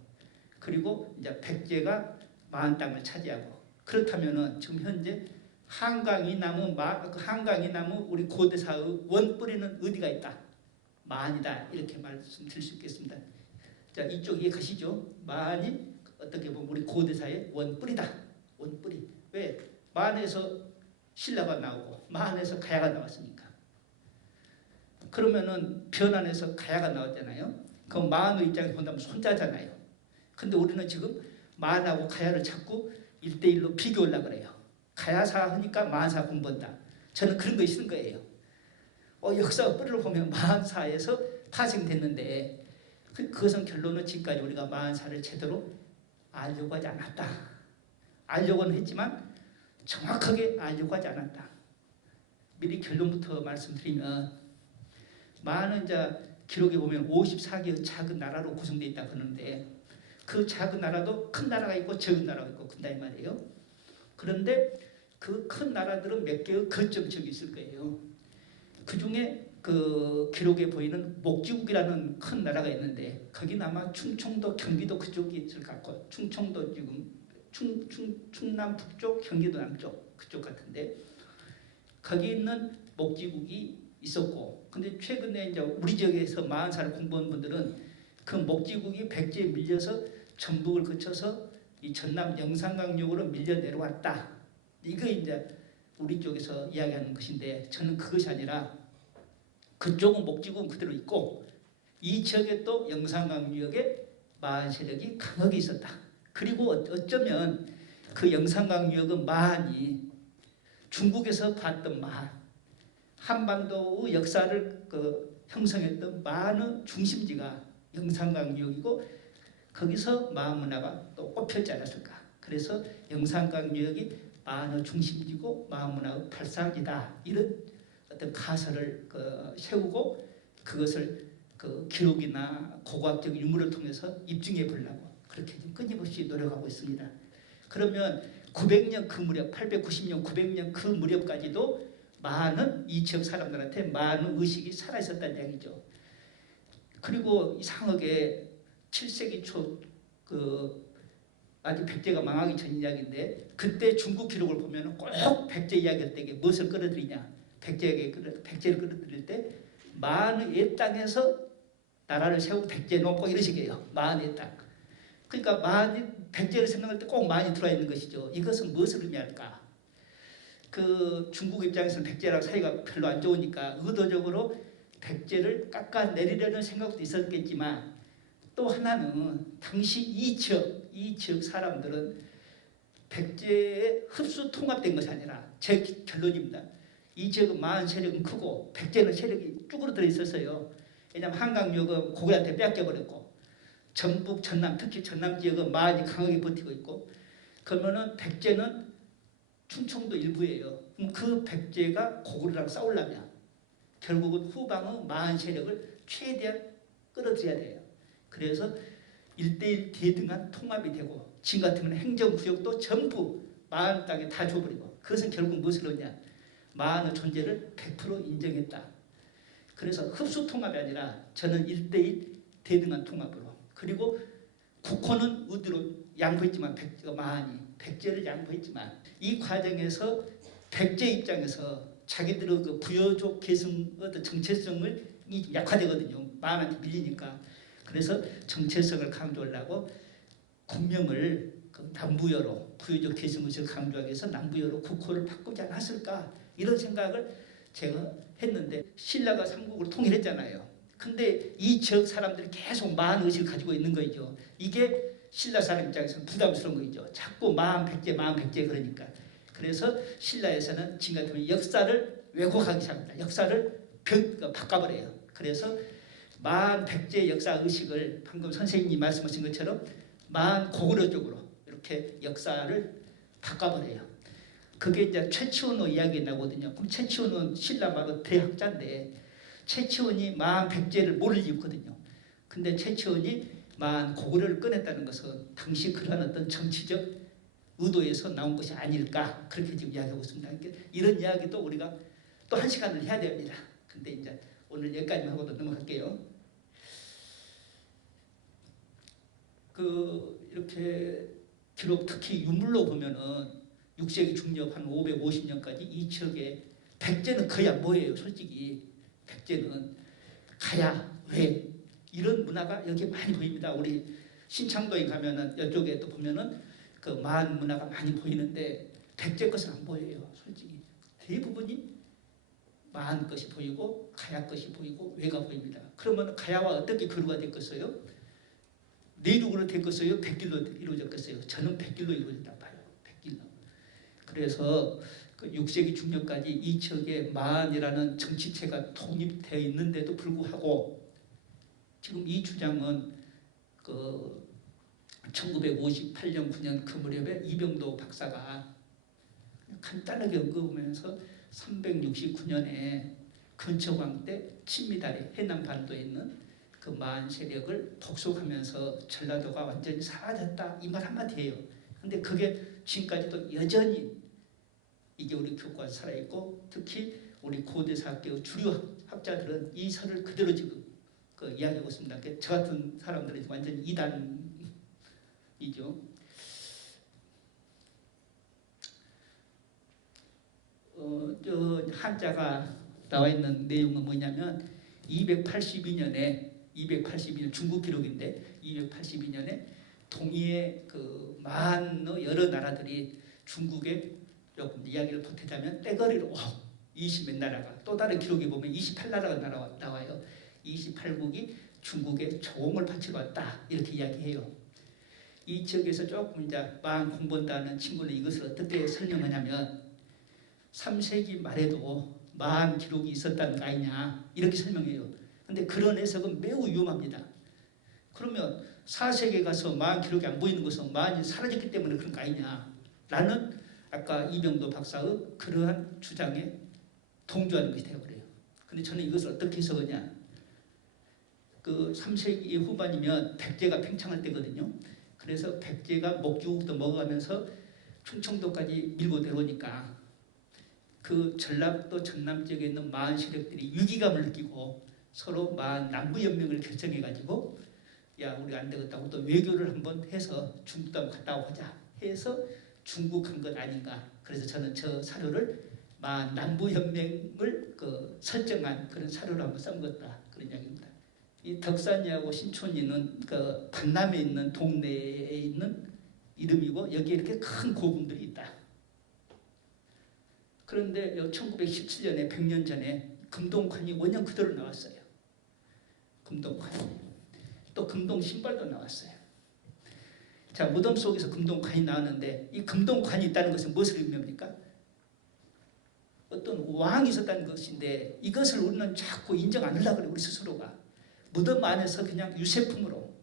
그리고 이제 백제가 마한 땅을 차지하고, 그렇다면은 지금 현재 한강이 나무 우리 고대사의 원뿌리는 어디가 있다? 마한이다. 이렇게 말씀드릴 수 있겠습니다. 자, 이쪽 이해 가시죠? 마한이 어떻게 보면 우리 고대사의 원뿌리다. 원뿌리. 왜? 마한에서 신라가 나오고 마한에서 가야가 나왔으니까. 그러면은 변환에서 가야가 나왔잖아요. 그럼 마한의 입장에서 본다면 손자잖아요. 근데 우리는 지금 마한하고 가야를 자꾸 1대1로 비교하려고 그래요. 가야사 하니까 마한사 공부한다. 저는 그런 거 있는 거예요. 역사 뿌리를 보면 마한사에서 파생됐는데 그것은 결론은 지금까지 우리가 만사를 제대로 알려고 하지 않았다. 알려고는 했지만 정확하게 알려고 하지 않았다. 미리 결론부터 말씀드리면 만은 이제 기록에 보면 54개의 작은 나라로 구성되어 있다 그러는데 그 작은 나라도 큰 나라가 있고 적은 나라가 있고 그런다 이 말이에요. 그런데 그 큰 나라들은 몇 개의 거점적이 있을 거예요. 그 중에 그 기록에 보이는 목지국이라는 큰 나라가 있는데 거기는 아마 충청도, 경기도 그쪽이 있을 것 같고 충청도 지금 충남 북쪽, 경기도 남쪽 그쪽 같은데 거기 있는 목지국이 있었고 근데 최근에 이제 우리 지역에서 마흔살을 공부한 분들은 그 목지국이 백제에 밀려서 전북을 거쳐서 이 전남 영산강역으로 밀려 내려왔다. 이거 이제 우리 쪽에서 이야기하는 것인데 저는 그것이 아니라 그쪽은 목지국은 그대로 있고 이 지역에 또 영산강역에 마한 세력이 강하게 있었다. 그리고 어쩌면 그 영산강역은 마한이 중국에서 봤던 마한, 한반도의 역사를 형성했던 마한의 중심지가 영산강역이고 거기서 마한 문화가 또 꼽혔지 않았을까. 그래서 영산강역이 마한의 중심지고 마한 문화의 발상지다. 이런 어떤 가설을 세우고 그것을 기록이나 고고학적 유물을 통해서 입증해 보려고 그렇게 끊임없이 노력하고 있습니다. 그러면 900년 그 무렵, 890년, 900년 그 무렵까지도 많은 이 지역 사람들한테 많은 의식이 살아있었다는 이야기죠. 그리고 이상하게 7세기 초 아직 백제가 망하기 전 이야기인데 그때 중국 기록을 보면 꼭 백제 이야기할 때 무엇을 끌어들이냐. 백제를 끌어들일 때 많은 옛 땅에서 나라를 세우고 백제 놓고 이런 식이에요. 많은 옛 땅. 그러니까 많이 백제를 생각할 때 꼭 많이 들어와 있는 것이죠. 이것은 무엇을 의미할까? 그 중국 입장에서는 백제랑 사이가 별로 안 좋으니까 의도적으로 백제를 깎아내리려는 생각도 있었겠지만 또 하나는 당시 이 지역 사람들은 백제에 흡수 통합된 것이 아니라 제 결론입니다. 이 지역은 마한 세력은 크고 백제는 세력이 쭈그러들어 있었어요. 왜냐하면 한강역은 고구려한테 뺏겨버렸고 전북, 전남, 특히 전남 지역은 마한이 강하게 버티고 있고 그러면은 백제는 충청도 일부예요. 그럼 그 백제가 고구려랑 싸우려면 결국은 후방의 마한 세력을 최대한 끌어들여야 돼요. 그래서 1대1 대등한 통합이 되고 지금 같으면 행정구역도 전부 마한 땅에 다 줘버리고 그것은 결국 무엇을 하냐. 마한의 존재를 100% 인정했다. 그래서 흡수 통합이 아니라 저는 1대1 대등한 통합으로 그리고 국호는 의대로 양보했지만 마한이 백제를 양보했지만 이 과정에서 백제 입장에서 자기들의 그 부여족 계승 어떤 정체성을 약화되거든요. 마한한테 밀리니까. 그래서 정체성을 강조하려고 국명을 남부여로 부여족 계승의식을 강조하기 위해서 남부여로 국호를 바꾸지 않았을까 이런 생각을 제가 했는데 신라가 삼국을 통일했잖아요. 근데 이 지역 사람들이 계속 마한 의식을 가지고 있는 거죠. 이게 신라 사람 입장에서는 부담스러운 거죠. 자꾸 마한 백제 그러니까. 그래서 신라에서는 지금 같으면 역사를 왜곡하기 시작합니다. 역사를 바꿔버려요. 그래서 마한 백제 역사 의식을 방금 선생님이 말씀하신 것처럼 마한 고구려 쪽으로 이렇게 역사를 바꿔버려요. 그게 이제 최치원의 이야기 나거든요. 그럼 최치원은 신라 말로 대학자인데 최치원이 마한 백제를 모를 이유 있거든요. 근데 최치원이 마한 고구려를 꺼냈다는 것은 당시 그러한 어떤 정치적 의도에서 나온 것이 아닐까 그렇게 지금 이야기하고 있습니다. 그러니까 이런 이야기도 우리가 또 한 시간을 해야 됩니다. 근데 이제 오늘 여기까지만 하고 넘어갈게요. 이렇게 기록 특히 유물로 보면은 6세기 중엽 한 550년까지 이 지역에 백제는 거의 안 보여요. 솔직히 백제는 가야 왜 이런 문화가 여기 많이 보입니다. 우리 신창도에 가면은 이쪽에 또 보면은 그 마한 문화가 많이 보이는데 백제 것은 안 보여요. 솔직히 대부분이 마한 것이 보이고 가야 것이 보이고 왜가 보입니다. 그러면 가야와 어떻게 교류가 됐겠어요? 내륙으로 됐겠어요? 백길로 이루어졌겠어요? 저는 백길로 이루어졌다 봐요. 백길로. 그래서 그 6세기 중엽까지 이 지역에 마한이라는 정치체가 독립되어 있는데도 불구하고 지금 이 주장은 그 1958년 9년 그 무렵에 이병도 박사가 간단하게 언급하면서 369년에 근처광 때 친미다리 해남 반도에 있는 그 마한 세력을 복속하면서 전라도가 완전히 사라졌다 이 말 한마디예요. 근데 그게 지금까지도 여전히 이게 우리 교과에 살아있고 특히 우리 고대사학계의 주류 학자들은 이 설을 그대로 지금 그 이야기하고 있습니다. 저 같은 사람들은 완전히 이단이죠. 저 한자가 나와 있는 내용은 뭐냐면 282년 중국 기록인데 282년에 동의의 그 많은 여러 나라들이 중국에 조금 이야기를 보태자면 떼거리로 20몇 나라가 또 다른 기록에 보면 28나라가 나와요. 28국이 중국에 조공을 바치러 왔다 이렇게 이야기해요. 이 지역에서 조금 이제 마한 공부한다는 친구는 이것을 어떻게 설명하냐면 3세기 말에도 마한 기록이 있었다는 거 아니냐 이렇게 설명해요. 근데 그런 해석은 매우 위험합니다. 그러면 4세기에 가서 마한 기록이 안 보이는 것은 마한이 사라졌기 때문에 그런 거 아니냐 라는 아까 이병도 박사의 그러한 주장에 동조하는 것이 되어버려요. 근데 저는 이것을 어떻게 해석하냐, 그 3세기 후반이면 백제가 팽창할 때거든요. 그래서 백제가 목주국도 먹어가면서 충청도까지 밀고 내려오니까 그 전라도 전남 지역에 있는 마한 세력들이 위기감을 느끼고 서로 마한 남부연맹을 결정해가지고 야 우리가 안 되겠다고 또 외교를 한번 해서 중국도 한번 갔다 오자 해서 중국 간 것 아닌가. 그래서 저는 저 사료를 마한 남부연맹을 그 설정한 그런 사료를 한번 써본 것다 그런 이야기입니다. 이 덕산이하고 신촌이는 그 반남에 있는 동네에 있는 이름이고 여기에 이렇게 큰 고궁들이 있다. 그런데 1917년에 100년 전에 금동관이 원형 그대로 나왔어요. 금동관이. 또 금동 신발도 나왔어요. 자, 무덤 속에서 금동관이 나왔는데 이 금동관이 있다는 것은 무엇을 의미합니까? 어떤 왕이 있었다는 것인데 이것을 우리는 자꾸 인정 안 하려고 그래요. 우리 스스로가. 무덤 안에서 그냥 유세품으로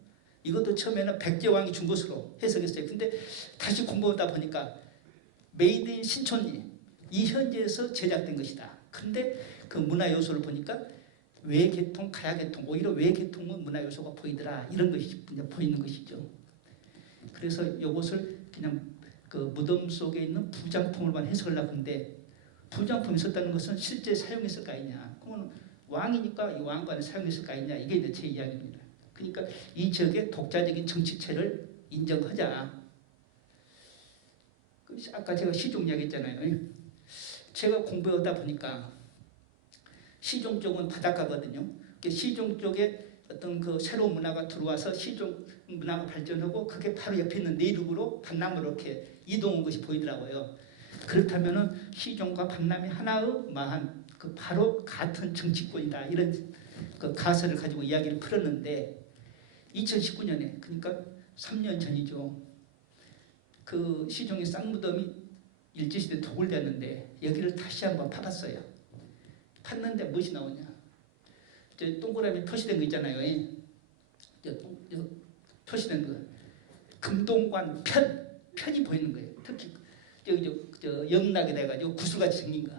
이것도 처음에는 백제왕이 준 것으로 해석했어요. 근데 다시 공부하다 보니까 메이드 인 신촌리 이 현지에서 제작된 것이다. 근데 그 문화 요소를 보니까 외계통, 가야계통, 오히려 외계통은 문화 요소가 보이더라. 이런 것이 보이는 것이죠. 그래서 이것을 그냥 그 무덤 속에 있는 부장품을만 해석하려고 하는데 부장품이 있었다는 것은 실제 사용했을 거 아니냐. 그러면 왕이니까 이 왕관을 사용했을 거 아니냐. 이게 이제 제 이야기입니다. 그러니까 이 지역의 독자적인 정치체를 인정하자. 아까 제가 시종 이야기했잖아요. 제가 공부하다 보니까 시종 쪽은 바닷가거든요. 시종 쪽에 어떤 그 새로운 문화가 들어와서 시종 문화가 발전하고 그게 바로 옆에 있는 내륙으로 반남으로 이렇게 이동한 것이 보이더라고요. 그렇다면은 시종과 반남이 하나의 마한 그 바로 같은 정치권이다 이런 그 가설을 가지고 이야기를 풀었는데 2019년에 그러니까 3년 전이죠. 그 시종의 쌍무덤이 일제시대 도굴되었는데 여기를 다시 한번 파봤어요. 팠는데 무엇이 나오냐? 저 동그라미 표시된 거 있잖아요. 저 표시된 거 금동관 편이 보이는 거예요. 특히 저 영락이 돼가지고 구슬같이 생긴 거.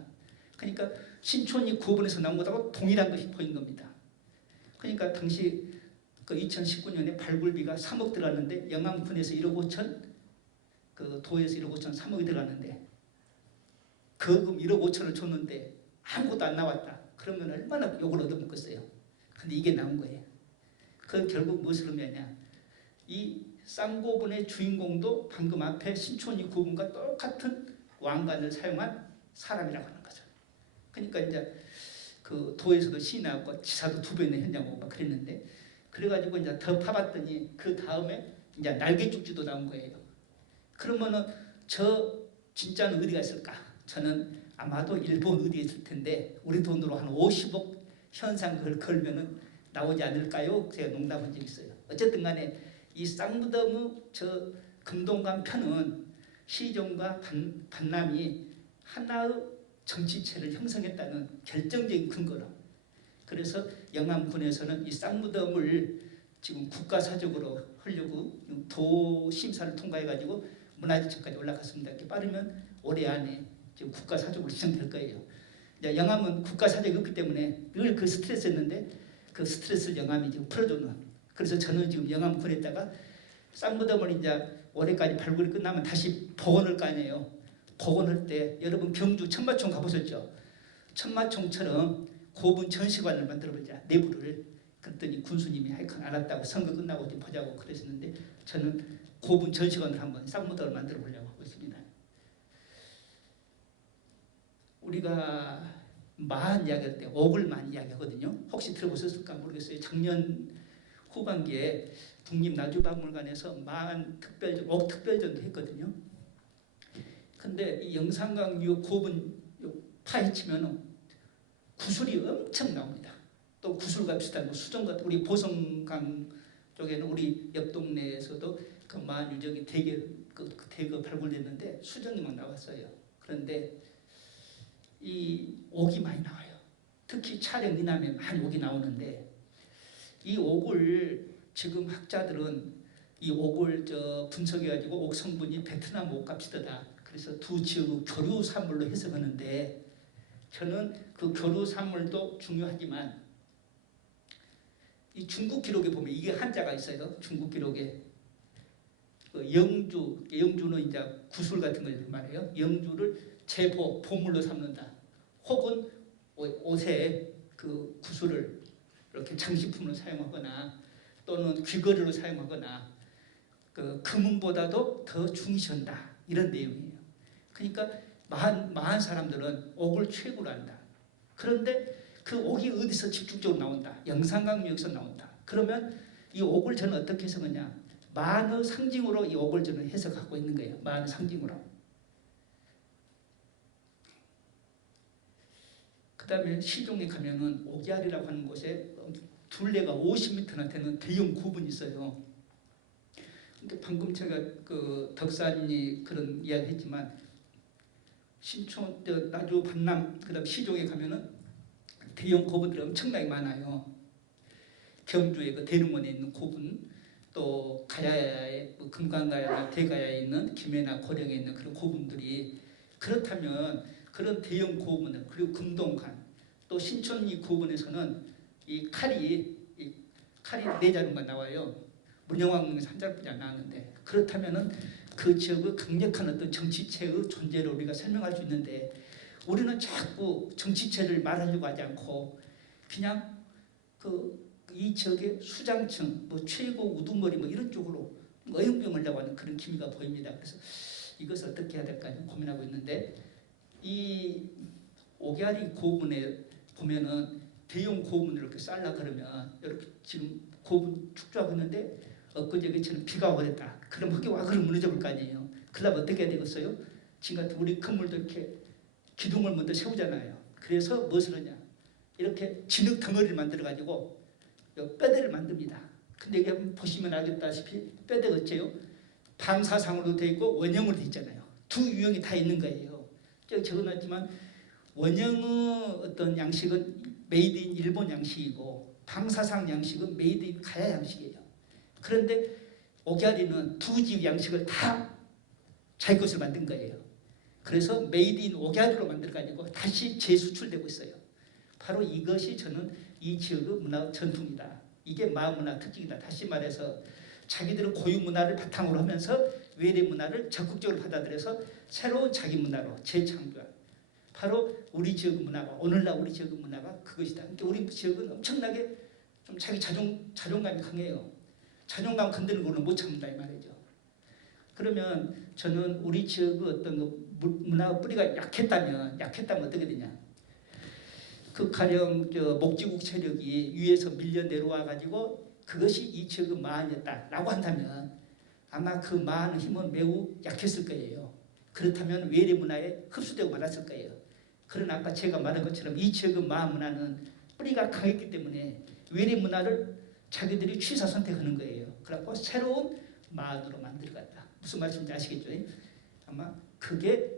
그러니까 신촌이 구분에서 나온 것하고 동일한 것이 보이는 겁니다. 그러니까 당시 그 2019년에 발굴비가 3억 들어갔는데 영암군에서 1억 5천, 그 도에서 1억 5천 3억이 들어갔는데 거금 1억 5천을 줬는데 아무것도 안 나왔다. 그러면 얼마나 욕을 얻어먹겠어요. 근데 이게 나온 거예요. 그 결국 무엇을 의미하냐. 이 쌍고분의 주인공도 방금 앞에 신촌이 구분과 똑같은 왕관을 사용한 사람이라고 하는 거죠. 그러니까 이제 그 도에서도 시 나왔고 지사도 2배나 현장 오고 막 그랬는데 그래가지고 이제 더 파봤더니 그 다음에 이제 날개죽지도 나온 거예요. 그러면은 저 진짜는 어디가 있을까? 저는 아마도 일본 어디에 있을 텐데 우리 돈으로 한 50억 현상 그걸 걸면은 나오지 않을까요? 제가 농담한 적이 있어요. 어쨌든 간에 이 쌍무덤의 저 금동관 편은 시종과 반남이 하나의 정치체를 형성했다는 결정적인 근거로 그래서 영암군에서는 이 쌍무덤을 지금 국가사적으로 하려고 도 심사를 통과해가지고 문화재청까지 올라갔습니다. 이렇게 빠르면 올해 안에 지금 국가사적으로 지정될 거예요. 이제 영암은 국가사적이 없기 때문에 늘 그 스트레스였는데 그 스트레스를 영암이 지금 풀어주는. 그래서 저는 지금 영암군에다가 쌍무덤을 이제 올해까지 발굴이 끝나면 다시 복원할 거 아니에요. 복원할 때 여러분 경주 천마총 가보셨죠? 천마총처럼 고분 전시관을 만들어보자, 내부를. 그랬더니 군수님이 하여간 알았다고 선거 끝나고 좀 보자고 그러셨는데 저는 고분 전시관을 한번 쌍무덤을 만들어 보려고 하고 있습니다. 우리가 마한 이야기할 때 옥을 많이 이야기하거든요. 혹시 들어보셨을까 모르겠어요. 작년 후반기에 국립나주박물관에서 마한 옥 특별전도 했거든요. 근데 이 영산강 요 고분 파헤치면 구슬이 엄청 나옵니다. 또 구슬과 비슷한 수정 같은 우리 보성강 쪽에는 우리 옆 동네에서도 그 마한 유적이 되게 대거 발굴됐는데 수정이 막 나왔어요. 그런데 이 옥이 많이 나와요. 특히 촬영 이남에 많이 옥이 나오는데 이 옥을 지금 학자들은 이 옥을 분석해가지고 옥 성분이 베트남 옥값이다. 그래서 두 지역의 교류 산물로 해석하는데 저는 그 교류 산물도 중요하지만 이 중국 기록에 보면 이게 한자가 있어요. 중국 기록에 그 영주는 이제 구슬 같은 걸 말해요. 영주를 제보, 보물로 삼는다. 혹은 옷에 그 구슬을 이렇게 장식품으로 사용하거나 또는 귀걸이로 사용하거나 그 금은보다도 더 중시한다. 이런 내용이에요. 그러니까 마한 사람들은 옥을 최고로 한다. 그런데 그 옥이 어디서 집중적으로 나온다. 영산강역에서 나온다. 그러면 이 옥을 저는 어떻게 해석하냐. 마한의 상징으로 이 옥을 저는 해석하고 있는 거예요. 마한의 상징으로. 그 다음에 시종에 가면은 옥야리라고 하는 곳에 둘레가 50m나 되는 대형 고분이 있어요. 근데 방금 제가 그 덕산이 그런 이야기 했지만 신촌, 나주, 반남, 그 다음 시종에 가면은 대형 고분들이 엄청나게 많아요. 경주의 그 대릉원에 있는 고분, 또 가야에, 금강가야나 대가야에 있는 김해나 고령에 있는 그런 고분들이 그렇다면 그런 대형 고분들 그리고 금동관 또 신촌 이 고분에서는 이 칼이 네 자루만 나와요. 문영왕릉에서 한 자루뿐이 안 나왔는데 그렇다면은 그 지역의 강력한 어떤 정치체의 존재를 우리가 설명할 수 있는데 우리는 자꾸 정치체를 말하려고 하지 않고 그냥 이 지역의 수장층, 최고 우두머리 이런 쪽으로 어영병하려고 하는 그런 기미가 보입니다. 그래서 이것을 어떻게 해야 될까 고민하고 있는데 이 옥야리 고분에 보면은 대형 고분을 이렇게 쌓으려 그러면 이렇게 지금 고분 축조하고 있는데 엊그제처럼 비가 오겠다. 그럼 흙이 와그러 무너져 볼 거 아니에요. 그러면 어떻게 해야 되겠어요? 지금 같은 우리 건물도 이렇게 기둥을 먼저 세우잖아요. 그래서 무엇을 하냐? 이렇게 진흙 덩어리를 만들어가지고 뼈대를 만듭니다. 근데 여기 한번 보시면 알겠다시피 뼈대가 어째요? 방사상으로 되어 있고 원형으로 되어 있잖아요. 두 유형이 다 있는 거예요. 저기 적어놨지만 원형의 어떤 양식은 메이드 인 일본 양식이고 방사상 양식은 메이드 인 가야 양식이에요. 그런데 옥야리는 두 집 양식을 다 자기 것을 만든 거예요. 그래서 메이드 인 옥야리로 만들어가지고 다시 재수출되고 있어요. 바로 이것이 저는 이 지역의 문화 전통이다. 이게 마을 문화 특징이다. 다시 말해서 자기들은 고유 문화를 바탕으로 하면서 외래 문화를 적극적으로 받아들여서 새로운 자기 문화로 재창조한 바로 우리 지역의 문화가 오늘날 우리 지역의 문화가 그것이다. 그러니까 우리 지역은 엄청나게 좀 자기 자존감이 강해요. 자존감 건드는 거는 못 참는다 이 말이죠. 그러면 저는 우리 지역의 어떤 문화 뿌리가 약했다면 어떻게 되냐? 그 가령 목지국 세력이 위에서 밀려 내려와 가지고 그것이 이 지역의 마한이었다라고 한다면 아마 그 마한의 힘은 매우 약했을 거예요. 그렇다면 외래 문화에 흡수되고 말았을 거예요. 그러나 아까 제가 말한 것처럼 이 지역의 마한 문화는 뿌리가 강했기 때문에 외래 문화를 자기들이 취사 선택하는 거예요. 그래갖고 새로운 마한으로 만들어갔다. 무슨 말씀인지 아시겠죠? 아마 그게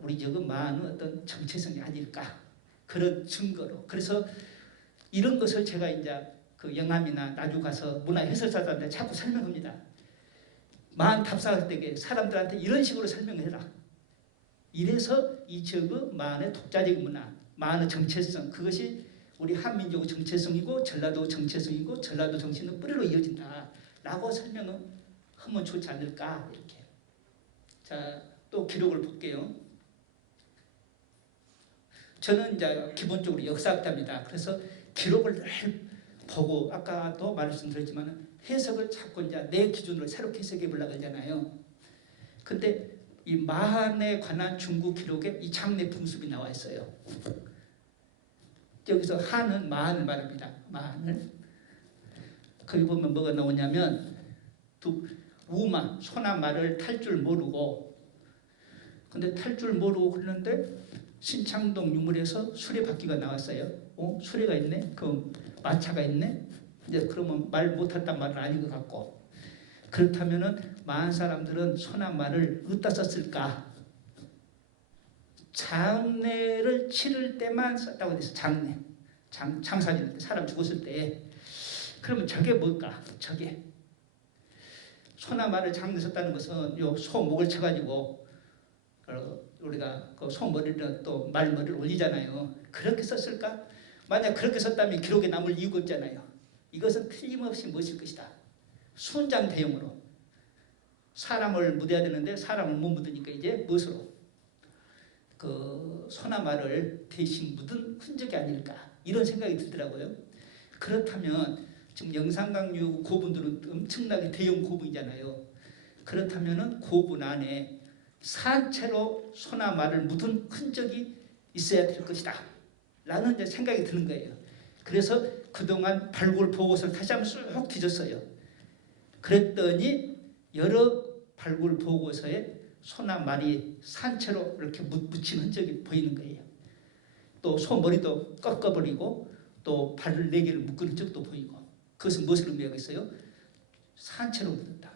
우리 지역의 마한의 어떤 정체성이 아닐까. 그런 증거로. 그래서 이런 것을 제가 이제 그 영암이나 나주 가서 문화 해설사들한테 자꾸 설명합니다. 마한 답사할 때에 사람들한테 이런 식으로 설명해라. 이래서 이 지역의 마한의 독자적인 문화, 마한의 정체성, 그것이 우리 한민족의 정체성이고 전라도 정체성이고 전라도 정신의 뿌리로 이어진다 라고 설명을 하면 좋지 않을까 이렇게. 자, 또 기록을 볼게요. 저는 이제 기본적으로 역사학자입니다. 그래서 기록을 늘 보고 아까도 말씀드렸지만 해석을 자꾸 이제 내 기준으로 새롭게 해석해 보려고 하잖아요. 근데 이 마한에 관한 중국 기록에 이 장례 풍습이 나와 있어요. 여기서 한은 마한을 말합니다. 마한을. 거기 보면 뭐가 나오냐면 우마, 소나 말을 탈 줄 모르고 근데 탈 줄 모르고 그러는데 신창동 유물에서 수레바퀴가 나왔어요. 수레가 있네? 그 마차가 있네? 이제 그러면 말 못했단 말은 아닌 것 같고 그렇다면은 마한 사람들은 소나 말을 어디다 썼을까? 장례를 치를 때만 썼다고 돼서 장례. 장사지는 때 사람 죽었을 때 그러면 저게 뭘까? 저게 소나 말을 장례 썼다는 것은 요 소 목을 쳐가지고 우리가 그 소머리를 또 말머리를 올리잖아요. 그렇게 썼을까? 만약 그렇게 썼다면 기록에 남을 이유가 없잖아요. 이것은 틀림없이 무엇일 것이다. 순장 대용으로 사람을 묻어야 되는데 사람을 못 묻으니까 이제 무엇으로? 그 소나 말을 대신 묻은 흔적이 아닐까 이런 생각이 들더라고요. 그렇다면 지금 영산강유 고분들은 엄청나게 대형 고분이잖아요. 그렇다면은 고분 안에 산채로 소나 말을 묻은 흔적이 있어야 될 것이다 라는 이제 생각이 드는 거예요. 그래서 그동안 발굴 보고서를 다시 한번 쑥 뒤졌어요. 그랬더니 여러 발굴 보고서에 소나 말이 산채로 이렇게 묻힌 흔적이 보이는 거예요. 또 소머리도 꺾어버리고 또 발을 4개를 묶은 흔적도 보이고 그것은 무엇을 의미하겠어요? 산채로 묻었다.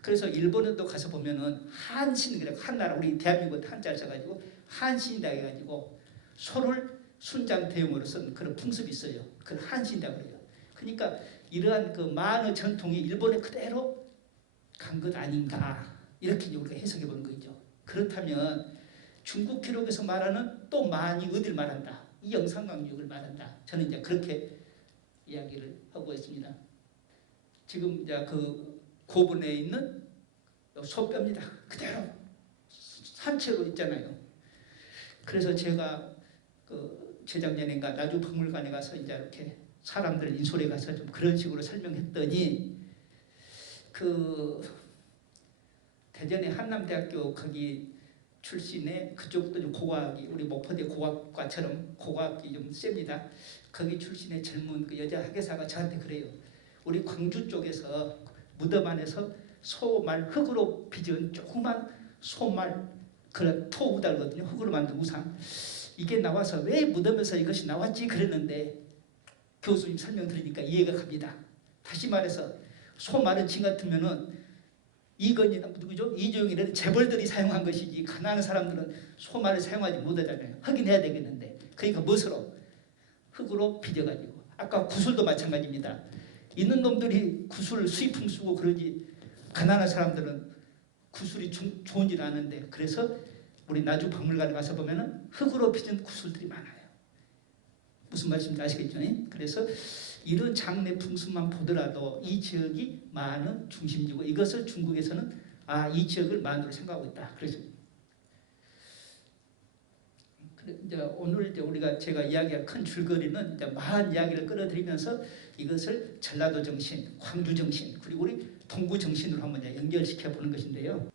그래서 일본에도 가서 보면은 한신이라고 한나라 우리 대한민국 한자를 써가지고 한신이다 해가지고 소를 순장 대용으로 쓴 그런 풍습이 있어요. 그걸 한신이라고 그래요. 그러니까 이러한 그 만의 전통이 일본에 그대로 간 것 아닌가 이렇게 우리가 해석해 보는 거죠. 그렇다면 중국 기록에서 말하는 또 만이 어디를 말한다? 이 영산강유역을 말한다. 저는 이제 그렇게 이야기를 하고 있습니다. 지금 이제 그 고분에 있는 소뼈입니다. 그대로 산채로 있잖아요. 그래서 제가 그 재작년인가 나주 박물관에 가서 이제 이렇게 사람들 인솔에 가서 좀 그런 식으로 설명했더니 그 대전의 한남대학교 거기 출신의 그쪽도 좀 고고학이 우리 목포대 고고학과처럼 고고학이 좀 셉니다. 거기 출신의 젊은 그 여자 학예사가 저한테 그래요. 우리 광주 쪽에서 무덤 안에서 소말 흙으로 빚은 조그만 소말 그런 토우달거든요. 흙으로 만든 우상. 이게 나와서 왜 무덤에서 이것이 나왔지 그랬는데 교수님 설명 들으니까 이해가 갑니다. 다시 말해서 소말은 지 같으면은 이건이나 누구죠? 이종이라는 재벌들이 사용한 것이지 가난한 사람들은 소말을 사용하지 못하잖아요. 하긴 해야 되겠는데 그러니까 무엇으로? 흙으로 빚어가지고 아까 구슬도 마찬가지입니다. 있는 놈들이 구슬을 수입품 쓰고 그러지 가난한 사람들은 구슬이 좋은지 아는데 그래서 우리 나주 박물관에 가서 보면은 흙으로 빚은 구슬들이 많아요. 무슨 말씀인지 아시겠죠? 그래서 이런 장례 풍습만 보더라도 이 지역이 만의 중심지고 이것을 중국에서는 이 지역을 만으로 생각하고 있다. 그래서 이제 오늘 이제 우리가 제가 이야기할 큰 줄거리는 이제 만 이야기를 끌어들이면서 이것을 전라도 정신, 광주 정신, 그리고 우리 동구 정신으로 한번 연결시켜 보는 것인데요.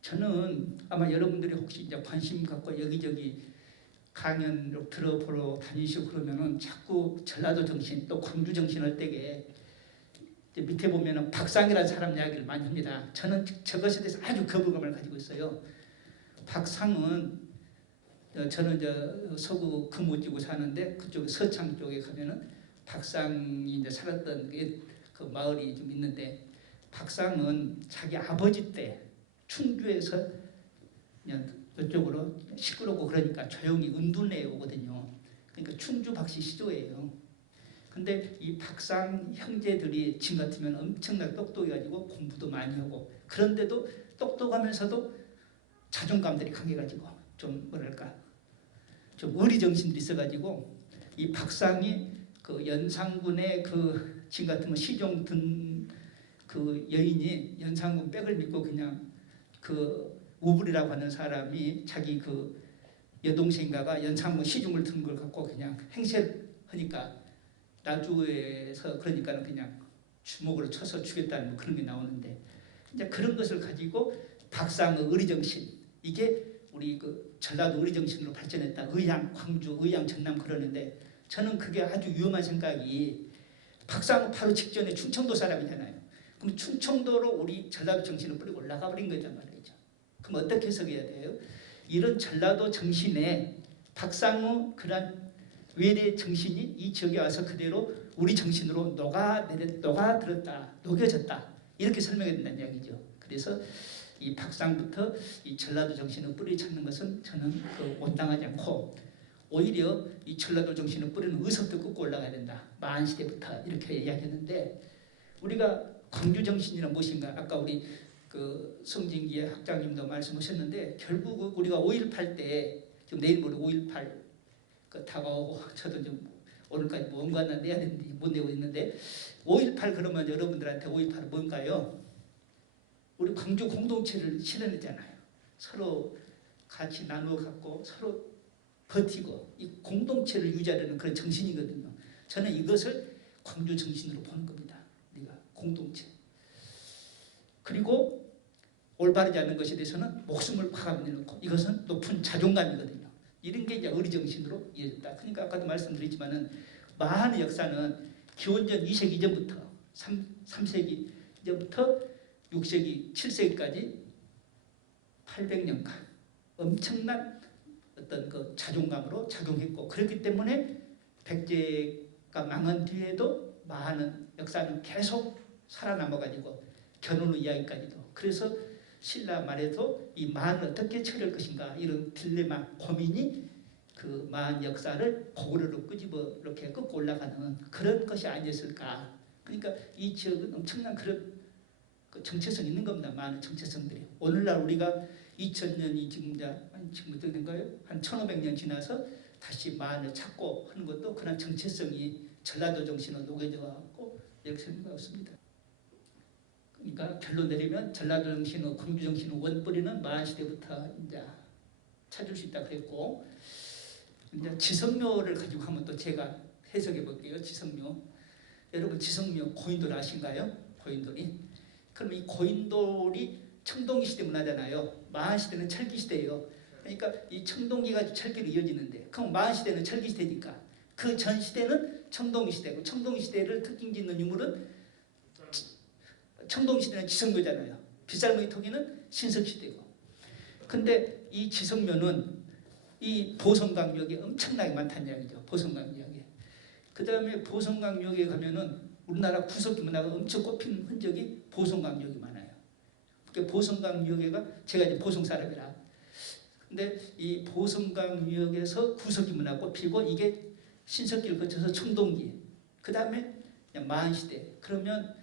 저는 아마 여러분들이 혹시 이제 관심 갖고 여기저기 강연 들어보러 다니시고 그러면은 자꾸 전라도 정신 또 광주 정신 할 때에 밑에 보면은 박상이라는 사람 이야기를 많이 합니다. 저는 저것에 대해서 아주 거부감을 가지고 있어요. 박상은 저는 이제 서구 금오지구 사는데 그쪽 서창 쪽에 가면은 박상이 이제 살았던 그 마을이 좀 있는데 박상은 자기 아버지 때 충주에서 그냥 이쪽으로 시끄럽고 그러니까 조용히 은둔에 오거든요. 그러니까 충주 박씨 시조예요. 근데 이 박상 형제들이 지금 같으면 엄청나게 똑똑해가지고 공부도 많이 하고 그런데도 똑똑하면서도 자존감들이 강해가지고 좀 뭐랄까 좀 의리정신들이 있어가지고 이 박상이 그 연산군의 그 지금 같으면 시종 든 그 여인이 연산군 백을 믿고 그냥 그 우불이라고 하는 사람이 자기 그 여동생가가 연산군 시중을 든 걸 갖고 그냥 행세하니까 나주에서 그러니까는 그냥 주먹으로 쳐서 죽였다는 뭐 그런 게 나오는데 이제 그런 것을 가지고 박상의 의리정신 이게 우리 그 전라도 의리정신으로 발전했다. 의향, 광주, 의향, 전남 그러는데 저는 그게 아주 위험한 생각이 박상은 바로 직전에 충청도 사람이잖아요. 그럼 충청도로 우리 전라도 정신을 뿌리고 올라가 버린 거단 말이죠. 그럼 어떻게 해석해야 돼요? 이런 전라도 정신에 박상의 그런 외래 정신이 이 지역에 와서 그대로 우리 정신으로 녹아들었다, 녹여졌다 이렇게 설명해야 된다는 이야기죠. 그래서 이 박상부터 이 전라도 정신의 뿌리 찾는 것은 저는 그 온당하지 않고 오히려 이 전라도 정신의 뿌리는 의석도 끊고 올라가야 된다. 만시대부터 이렇게 이야기했는데 우리가 광주 정신이란 무엇인가? 아까 우리 그 성진기의 학장님도 말씀하셨는데 결국 우리가 5.18 때 지금 내일 모레 5.18 그 다가오고 저도 좀 오늘까지 뭔가 하나 내야 되는데 못 내고 있는데 5.18 그러면 여러분들한테 5.18은 뭔가요? 우리 광주 공동체를 실현했잖아요. 서로 같이 나누어 갖고 서로 버티고 이 공동체를 유지하려는 그런 정신이거든요. 저는 이것을 광주 정신으로 보는 겁니다. 우리가 공동체. 그리고 올바르지 않는 것에 대해서는 목숨을 파가내놓고 이것은 높은 자존감이거든요. 이런 게 이제 의리정신으로 이어졌다. 그러니까 아까도 말씀드렸지만은 마한의 역사는 기원전 2세기 이전부터 3세기 이전부터 6세기, 7세기까지 800년간 엄청난 어떤 그 자존감으로 작용했고 그렇기 때문에 백제가 망한 뒤에도 마한의 역사는 계속 살아남아가지고 견훤의 이야기까지도 그래서 신라 말에도 이 마한을 어떻게 처리할 것인가 이런 딜레마 고민이 그 마한 역사를 고구려로 끄집어 이렇게 끄고 올라가는 그런 것이 아니었을까. 그러니까 이 지역은 엄청난 그런 그 정체성이 있는 겁니다. 많은 정체성들이. 오늘날 우리가 2000년이 지금 어떻게 된가요? 한 1500년 지나서 다시 마한을 찾고 하는 것도 그런 정체성이 전라도 정신으로 녹여져 갖고 이렇게 생각했습니다. 그러니까 결론 내리면 전라도 정신의 광주 정신의 원뿌리는 마한 시대부터 이제 찾을 수 있다 그랬고 이제 지성묘를 가지고 한번 또 제가 해석해 볼게요. 지성묘. 여러분 지성묘 고인돌 아신가요? 고인돌이. 그럼 이 고인돌이 청동기 시대 문화잖아요. 마한 시대는 철기 시대예요. 그러니까 이 청동기가 철기로 이어지는데 그럼 마한 시대는 철기 시대니까 그 전 시대는 청동기 시대고 청동기 시대를 특징 짓는 유물은 청동기 시대는 지성묘잖아요. 빗살무늬 토기는 신석시대고. 근데 이 지성묘는 이 보성강역에 엄청나게 많다는 이야기죠. 보성강역에. 그 다음에 보성강역에 가면은 우리나라 구석기 문화가 엄청 꼽히는 흔적이 보성강역이 많아요. 그러니까 보성강역에가 제가 이제 보성 사람이라. 근데 이 보성강역에서 구석기 문화가 꼽히고 이게 신석기를 거쳐서 청동기. 그 다음에 마한시대. 그러면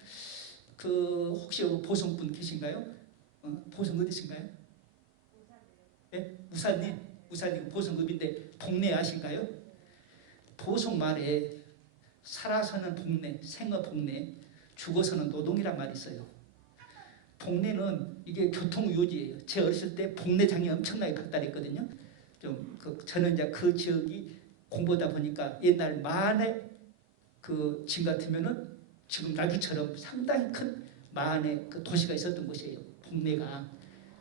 그 혹시 보성분 계신가요? 보성 어디신가요? 네? 우산님. 우산님 보성급인데 복내 아신가요? 보성 말에 살아서는 복내, 생어 복내, 죽어서는 노동이란 말이 있어요. 복내는 이게 교통유지예요. 제 어렸을 때 복내장이 엄청나게 발달했거든요. 저는 이제 그 지역이 공부하다 보니까 옛날 마한에 그 지금 같으면은 지금 나주처럼 상당히 큰 마한에 그 도시가 있었던 곳이에요. 복내가.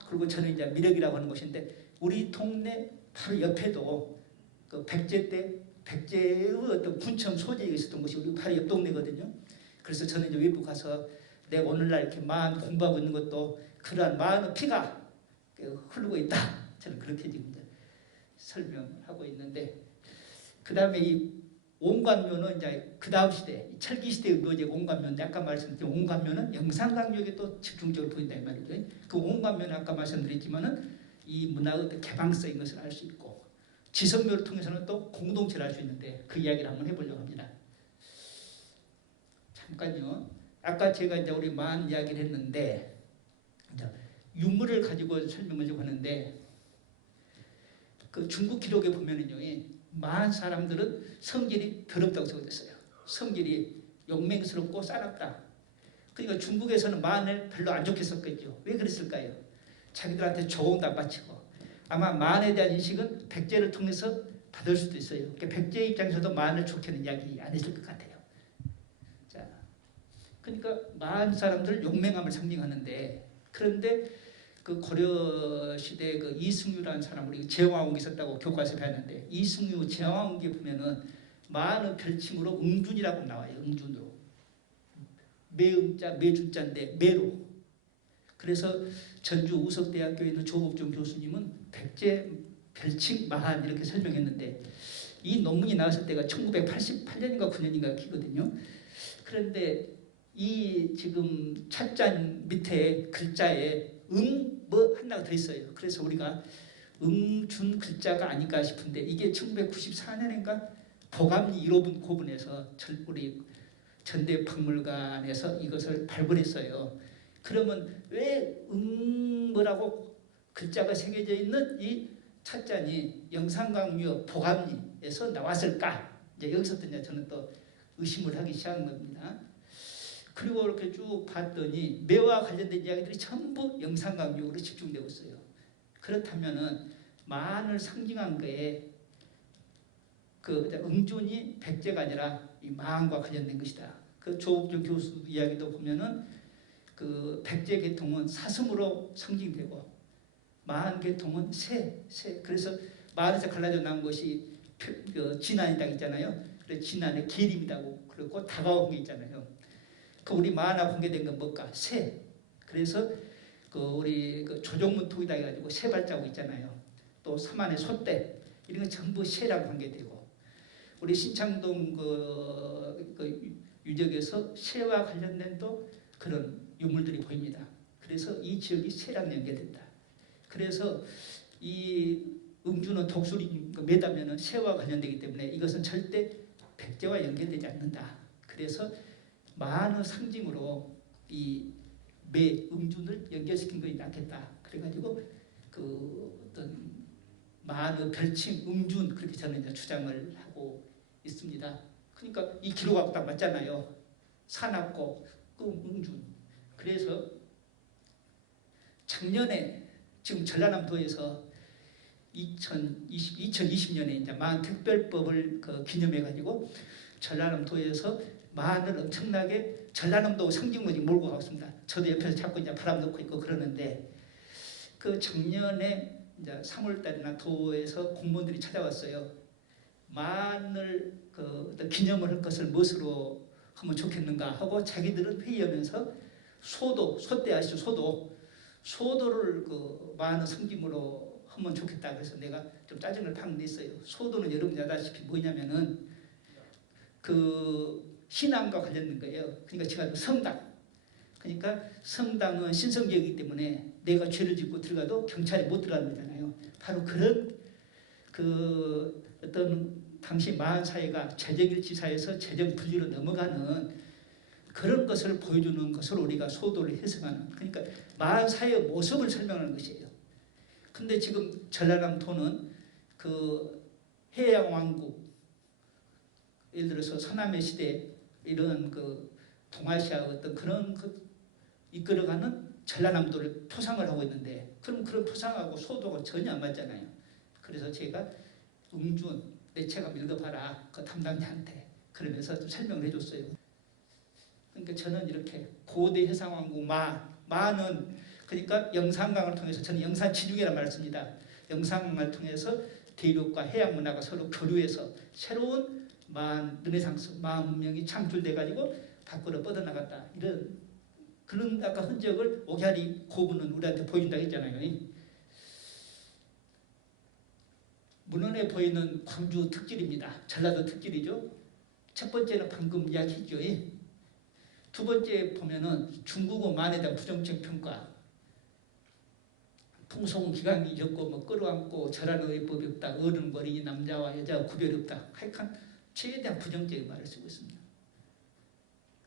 그리고 저는 이제 미륵이라고 하는 곳인데 우리 동네 바로 옆에도 그 백제 때 백제의 어떤 군청 소재가 있었던 곳이 우리 바로 옆 동네거든요. 그래서 저는 이제 외부 가서 내가 오늘날 이렇게 마한 공부하고 있는 것도 그러한 마한의 피가 흐르고 있다. 저는 그렇게 지금 이제 설명하고 있는데 그 다음에 이 온관묘는 이제 그 다음 시대 철기 시대의 묘제 온관묘인데 아까 말씀드린 온관묘는 영산강역에 또 집중적으로 보인다 이 말이죠. 그 온관묘는 아까 말씀드렸지만은 이 문화의 개방성인 것을 알 수 있고 지성묘를 통해서는 또 공동체를 할 수 있는데 그 이야기를 한번 해보려고 합니다. 잠깐요. 아까 제가 이제 우리 만 이야기를 했는데 이제 유물을 가지고 설명을 좀 하는데 그 중국 기록에 보면은요, 만 사람들은 성질이 더럽다고 적어졌어요. 성질이 용맹스럽고 싸납다. 그러니까 중국에서는 만을 별로 안 좋게 썼겠죠. 왜 그랬을까요? 자기들한테 조언도 안 바치고 아마 만에 대한 인식은 백제를 통해서 받을 수도 있어요. 그러니까 백제 입장에서도 만을 좋게는 이야기 안 했을 것 같아요. 자, 그러니까 만 사람들 용맹함을 상징하는데 그런데 그 고려 시대 그 이승유라는 사람 우리 제왕욱이 있었다고 교과서에 배웠는데 이승유 제왕욱에 보면은 만의 별칭으로 응준이라고 나와요. 응준으로 매음자 매준자인데 매로. 그래서 전주 우석대학교에 있는 조복종 교수님은 백제 별칭 만 이렇게 설명했는데 이 논문이 나왔을 때가 1988년인가 9년인가 기거든요. 그런데 이 지금 찻잔 밑에 글자에 뭐 하나가 더 있어요. 그래서 우리가 응준 글자가 아닐까 싶은데 이게 1994년인가 보감리 1호분 고분에서 우리 전대박물관에서 이것을 발굴했어요. 그러면 왜 뭐라고 글자가 새겨져 있는 이 찻잔이 영산강묘 보감리에서 나왔을까? 이제 여기서부터 이제 저는 또 의심을 하기 시작한 겁니다. 그리고 이렇게 쭉 봤더니 매와 관련된 이야기들이 전부 영산강묘로 집중되고 있어요. 그렇다면은 만을 상징한 거에 그 응준이 백제가 아니라 이 마한과 관련된 것이다. 그 조옥준 교수 이야기도 보면은 그 백제 계통은 사슴으로 상징되고 마한 계통은 새. 그래서 마을에서 갈라져 나온 것이 그 진안이다 있잖아요. 그래서 진안의 기림이라고 그러고 다가온 게 있잖아요. 그 우리 마하나 공개된 건 뭘까? 새. 그래서 그 우리 그 조종문통이다 해가지고 새 발자국 있잖아요. 또 서만의 소떼 이런 건 전부 새랑 관계되고 우리 신창동 그 유적에서 새와 관련된 또 그런 유물들이 보입니다. 그래서 이 지역이 새랑 연결된다. 그래서 이 응주는 독수리 매다면은 새와 관련되기 때문에 이것은 절대 백제와 연결되지 않는다. 그래서 만의 상징으로 이 매 응준을 연결시킨 것이 낫겠다. 그래가지고 그 어떤 만의 별칭 응준 그렇게 저는 이제 주장을 하고 있습니다. 그러니까 이 기록하고 딱 맞잖아요. 사납고 그 응준. 그래서 작년에 지금 전라남도에서 2020년에 이제 만 특별법을 기념해 가지고 전라남도에서 만을 엄청나게 전라남도 상징으로 몰고 가고 있습니다. 저도 옆에서 자꾸 이제 바람 넣고 있고 그러는데 그 작년에 이제 3월달이나 도에서 공무원들이 찾아왔어요. 만을 어떤 기념을 할 것을 무엇으로 하면 좋겠는가 하고 자기들은 회의하면서 소떼 아시죠? 소도를 그 만의 상징으로 하면 좋겠다. 그래서 내가 좀 짜증을 팍 냈어요. 소도는 여러분이 아다시피 뭐냐면은 그 신앙과 관련된 거예요. 그러니까 제가 성당. 그러니까 성당은 신성지이기 때문에 내가 죄를 짓고 들어가도 경찰이 못 들어가는 거잖아요. 바로 그런 그 어떤 당시 마한 사회가 재정일치 사회에서 재정 분리로 넘어가는 그런 것을 보여주는 것을 우리가 소도를 해석하는 그러니까 마한 사회의 모습을 설명하는 것이에요. 근데 지금 전라남도는 그 해양 왕국 예를 들어서 서남의 시대 이런 그 동아시아 어떤 그런 이끌어가는 전라남도를 표상을 하고 있는데 그럼 그런 표상하고 소도가 전혀 안 맞잖아요. 그래서 제가 응준 내 책 한번 읽어봐라 그 담당자한테 그러면서 좀 설명을 해줬어요. 그러니까 저는 이렇게 고대 해상왕국 마는 그러니까 영산강을 통해서 저는 영산진흥이라는 말을 씁니다. 영산강을 통해서 대륙과 해양 문화가 서로 교류해서 새로운 만 르네상스 만 문명이 창출돼 가지고 밖으로 뻗어나갔다. 이런 그런 아까 흔적을 오갸리 고분은 우리한테 보여준다고 했잖아요. 문헌에 보이는 광주 특질입니다. 전라도 특질이죠. 첫 번째는 방금 이야기했죠. 두 번째 보면은 중국어 만에 대한 부정적 평가. 풍속은 기강이 잊었고 뭐 끌어안고 절하는 의법이 없다. 어른 어린이 남자와 여자와 구별이 없다. 하여간 최대한 부정적인 말을 쓰고 있습니다.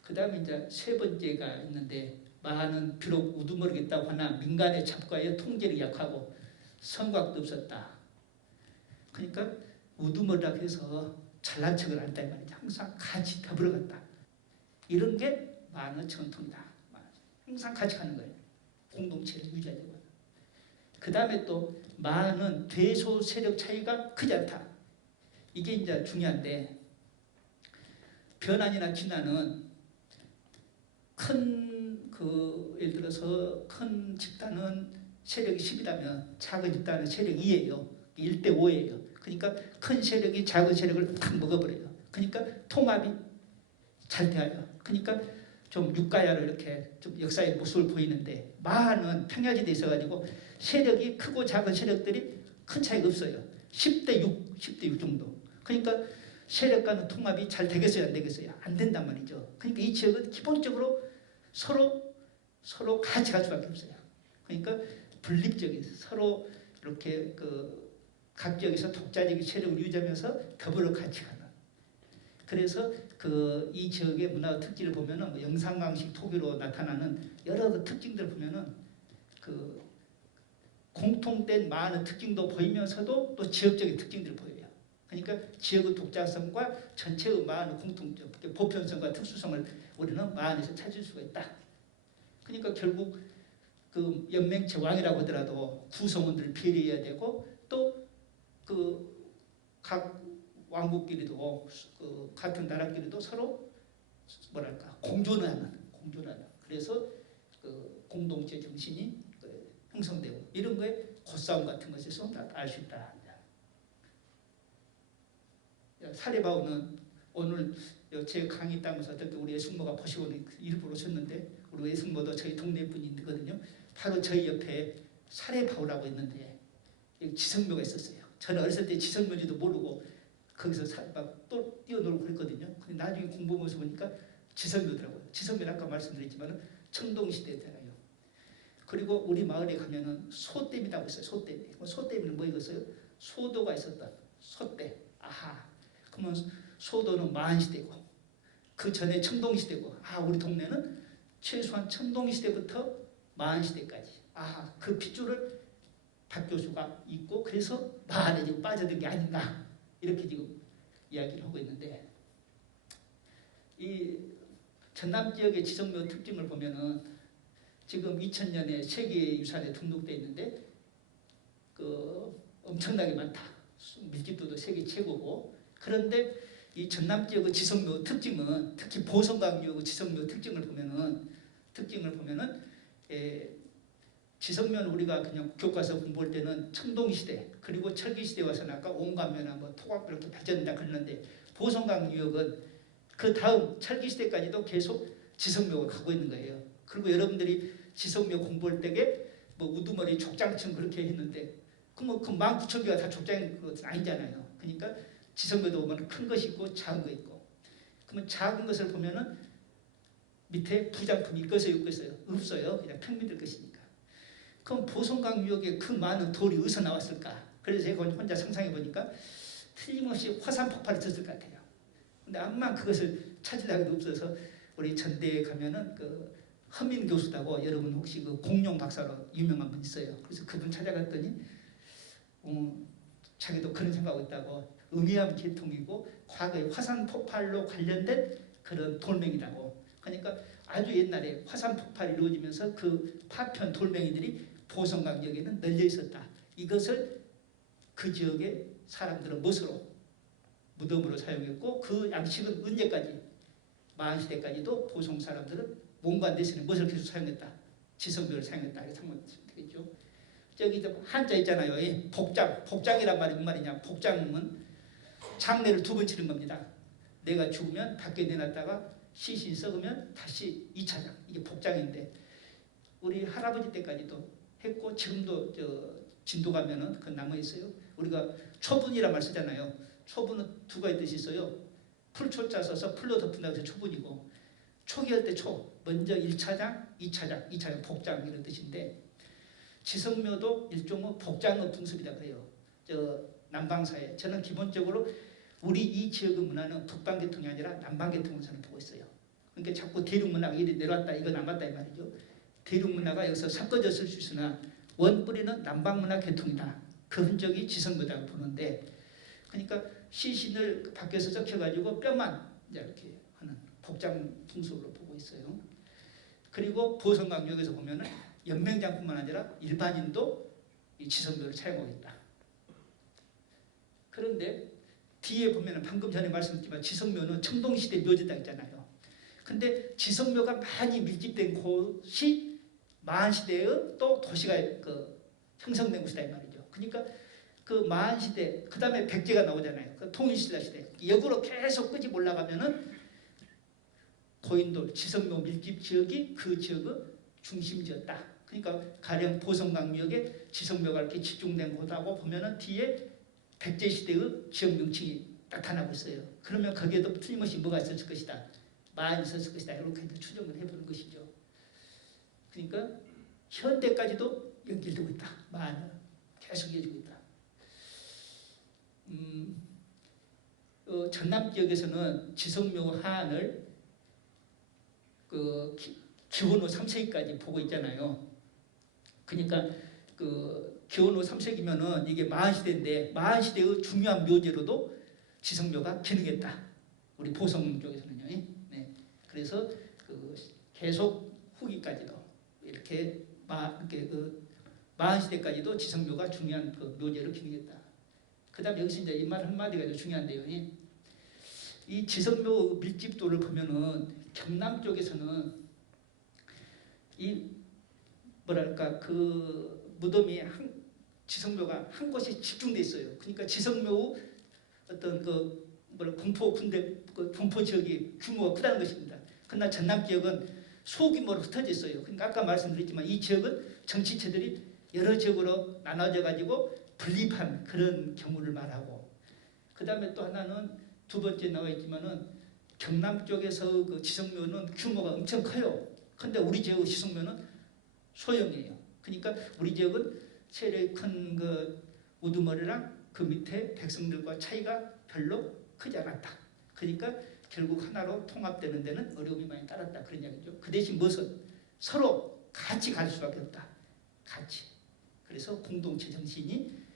그 다음에 이제 세 번째가 있는데 마는 비록 우두머리겠다고 하나 민간의 잡과의 통제력이 약하고 성곽도 없었다. 그러니까 우두머리라고 해서 잘난 척을 한다 이 말이죠. 항상 같이 더불어 간다. 이런 게 마는 전통이다. 항상 같이 가는 거예요. 공동체를 유지하려고. 그 다음에 또 마는 대소 세력 차이가 크지 않다. 이게 이제 중요한데 변환이나 진화는 큰 예를 들어서 큰 집단은 세력이 10이라면 작은 집단은 세력이 2예요. 1대 5예요. 그러니까 큰 세력이 작은 세력을 탁 먹어버려요. 그러니까 통합이 잘 돼요. 그러니까 좀 육가야로 이렇게 좀 역사의 모습을 보이는데 마하는 평야지대에 있어가지고 세력이 크고 작은 세력들이 큰 차이가 없어요. 10대 6 정도. 그러니까 세력과는 통합이 잘 되겠어요, 안 되겠어요? 안 된단 말이죠. 그러니까 이 지역은 기본적으로 서로 같이 갈 수밖에 없어요. 그러니까 분립적인 서로 이렇게 각 지역에서 독자적인 세력을 유지하면서 더불어 같이 가는. 그래서 이 지역의 문화 특징을 보면은 뭐 영상강식 토기로 나타나는 여러 특징들을 보면은 공통된 많은 특징도 보이면서도 또 지역적인 특징들을 보여요. 그러니까 지역의 독자성과 전체의 많은 공통점, 보편성과 특수성을 우리는 마을에서 찾을 수가 있다. 그러니까 결국 연맹체 왕이라고 하더라도 구성원들을 배려해야 되고 또 각 왕국끼리도 같은 나라끼리도 서로 뭐랄까 공존하는. 그래서 공동체 정신이 형성되고 이런 거에 고싸움 같은 것에서 알 수 있다. 사례바오는 오늘 제 강의 따면서 어떻게 우리 외숙모가 보시고 일부러 오셨는데 우리 외숙모도 저희 동네 분이거든요. 바로 저희 옆에 사례바오라고 있는데 여기 지성묘가 있었어요. 저는 어렸을 때 지성묘지도 모르고 거기서 막 또 뛰어놀고 그랬거든요. 근데 나중에 공부하면서 보니까 지성묘더라고요. 지성묘는 아까 말씀드렸지만 청동시대잖아요. 그리고 우리 마을에 가면은 소댐이라고 있어요. 소댐이. 소댐은 뭐이겠어요? 소도가 있었던 소댐. 아하. 그러면 소도는 마한시대고 그 전에 청동시대고 우리 동네는 최소한 청동시대부터 마한시대까지 그 핏줄을 박 교수가 있고 그래서 마한에 지금 빠져든 게 아닌가 이렇게 지금 이야기를 하고 있는데 이 전남 지역의 지성묘 특징을 보면은 지금 2000년에 세계유산에 등록되어 있는데 엄청나게 많다. 밀집도도 세계 최고고 그런데 이 전남 지역의 지성묘 특징은 특히 보성강유의 지성묘 특징을 보면은 지성묘는 우리가 그냥 교과서 공부할 때는 청동시대 그리고 철기시대 와서는 아까 온감면화 뭐 토각 이렇게 발전된다 그러는데 보성강유역은 그 다음 철기시대까지도 계속 지성묘가 가고 있는 거예요. 그리고 여러분들이 지성묘 공부할 때에 뭐 우두머리 족장층 그렇게 했는데 그 19,000개가 다 족장인 것은 아니잖아요. 그러니까 지성묘도 보면 큰 것이 있고 작은 거 있고 그러면 작은 것을 보면은 밑에 부장품이 있겠어요 없어요. 그냥 평민들 것이니까. 그럼 보성강 유역에 그 많은 돌이 어디서 나왔을까? 그래서 제가 혼자 상상해 보니까 틀림없이 화산 폭발이 있었을 것 같아요. 근데 암만 그것을 찾으려 해도 없어서 우리 전대에 가면은 허민 교수라고 여러분 혹시 공룡 박사로 유명한 분 있어요. 그래서 그분 찾아갔더니 자기도 그런 생각하고 있다고 음이암 계통이고 과거에 화산 폭발로 관련된 그런 돌멩이라고. 그러니까 아주 옛날에 화산 폭발이 이루어지면서 그 파편 돌멩이들이 보성강 지역에는 널려 있었다. 이것을 그 지역의 사람들은 못으로 무덤으로 사용했고 그 양식은 언제까지 마한시대까지도 보성 사람들은 몽관 대신에 못을 계속 사용했다. 지성묘를 사용했다. 이렇게 생각하면 되겠죠. 저기 한자 있잖아요. 복장이란 말이 무슨 말이냐. 복장은 장례를 2번 치는 겁니다. 내가 죽으면 밖에 내놨다가 시신이 썩으면 다시 2차장. 이게 복장인데 우리 할아버지 때까지도 했고 지금도 진도 가면은 그 남아 있어요. 우리가 초분이란 말 쓰잖아요. 초분은 2가지 뜻이 있어요. 풀초자 써서 풀로 덮는다고 해서 초분이고 초기할 때 먼저 1차장, 2차장 복장 이런 뜻인데 지성묘도 일종의 복장의 풍습이다 그래요. 저 남방사회. 저는 기본적으로 우리 이 지역의 문화는 북방계통이 아니라 남방계통으로 저는 보고 있어요. 그러니까 자꾸 대륙문화가 이리 내려왔다 이거 남았다 이 말이죠. 대륙문화가 여기서 섞어졌을 수 있으나 원뿌리는 남방문화 계통이다. 그 흔적이 지성묘다고 보는데, 그러니까 시신을 밖에서 적혀가지고 뼈만 이렇게 하는 복장 풍습으로 보고 있어요. 그리고 보성강역에서 보면은 연맹장뿐만 아니라 일반인도 이 지성묘를 차용하고 있다. 그런데 뒤에 보면은 방금 전에 말씀드렸지만 지성묘는 청동시대 묘지다 있잖아요. 근데 지성묘가 많이 밀집된 곳이 마한시대의 또 도시가 형성된 곳이다 이 말이죠. 그러니까 그 마한시대, 그 다음에 백제가 나오잖아요. 그 통일신라 시대. 역으로 계속 끄집 올라가면은 고인돌, 지성묘 밀집 지역이 그 지역의 중심지였다. 그러니까 가령 보성강역에 지성묘가 이렇게 집중된 곳하고 보면은 뒤에 백제시대의 지역 명칭이 나타나고 있어요. 그러면 거기에도 틀림없이 뭐가 있었을 것이다. 마한이 있었을 것이다. 이렇게 추정을 해보는 것이죠. 그러니까 현대까지도 연결되고 있다. 마한은 계속 이어지고 있다. 전남 지역에서는 지성묘 하안을 기원후 3세기까지 보고 있잖아요. 그러니까 기원후 3세기면은 이게 마한시대인데 마한시대의 중요한 묘지로도 지성묘가 기능했다. 우리 보성 쪽에서는요. 네. 그래서 계속 후기까지도 이렇게 마한시대까지도 지성묘가 중요한 묘지로 기능했다. 그 다음에 여기서 이제 이 말 한마디가 아주 중요한데요. 이 지성묘 밀집도를 보면은 경남 쪽에서는 이 뭐랄까 무덤이 지성묘가 한 곳에 집중돼 있어요. 그러니까 지성묘 어떤 군포 지역이 규모가 크다는 것입니다. 그러나 전남 지역은 소규모로 흩어져 있어요. 그러니까 아까 말씀드렸지만 이 지역은 정치체들이 여러 지역으로 나눠져 가지고 분립한 그런 경우를 말하고, 그 다음에 또 하나는 두 번째 나와 있지만은 경남 쪽에서 그 지성묘는 규모가 엄청 커요. 근데 우리 지역의 지성묘는 소형이에요. 그러니까 우리 지역은 세례 큰 우두머리랑 그 밑에 백성들과 차이가 별로 크지 않았다. 그러니까 결국 하나로 통합되는 데는 어려움이 많이 따랐다. 그런 이야기죠. 그 대신 무엇은 서로 같이 갈 수밖에 없다. 같이. 그래서 공동체 정신이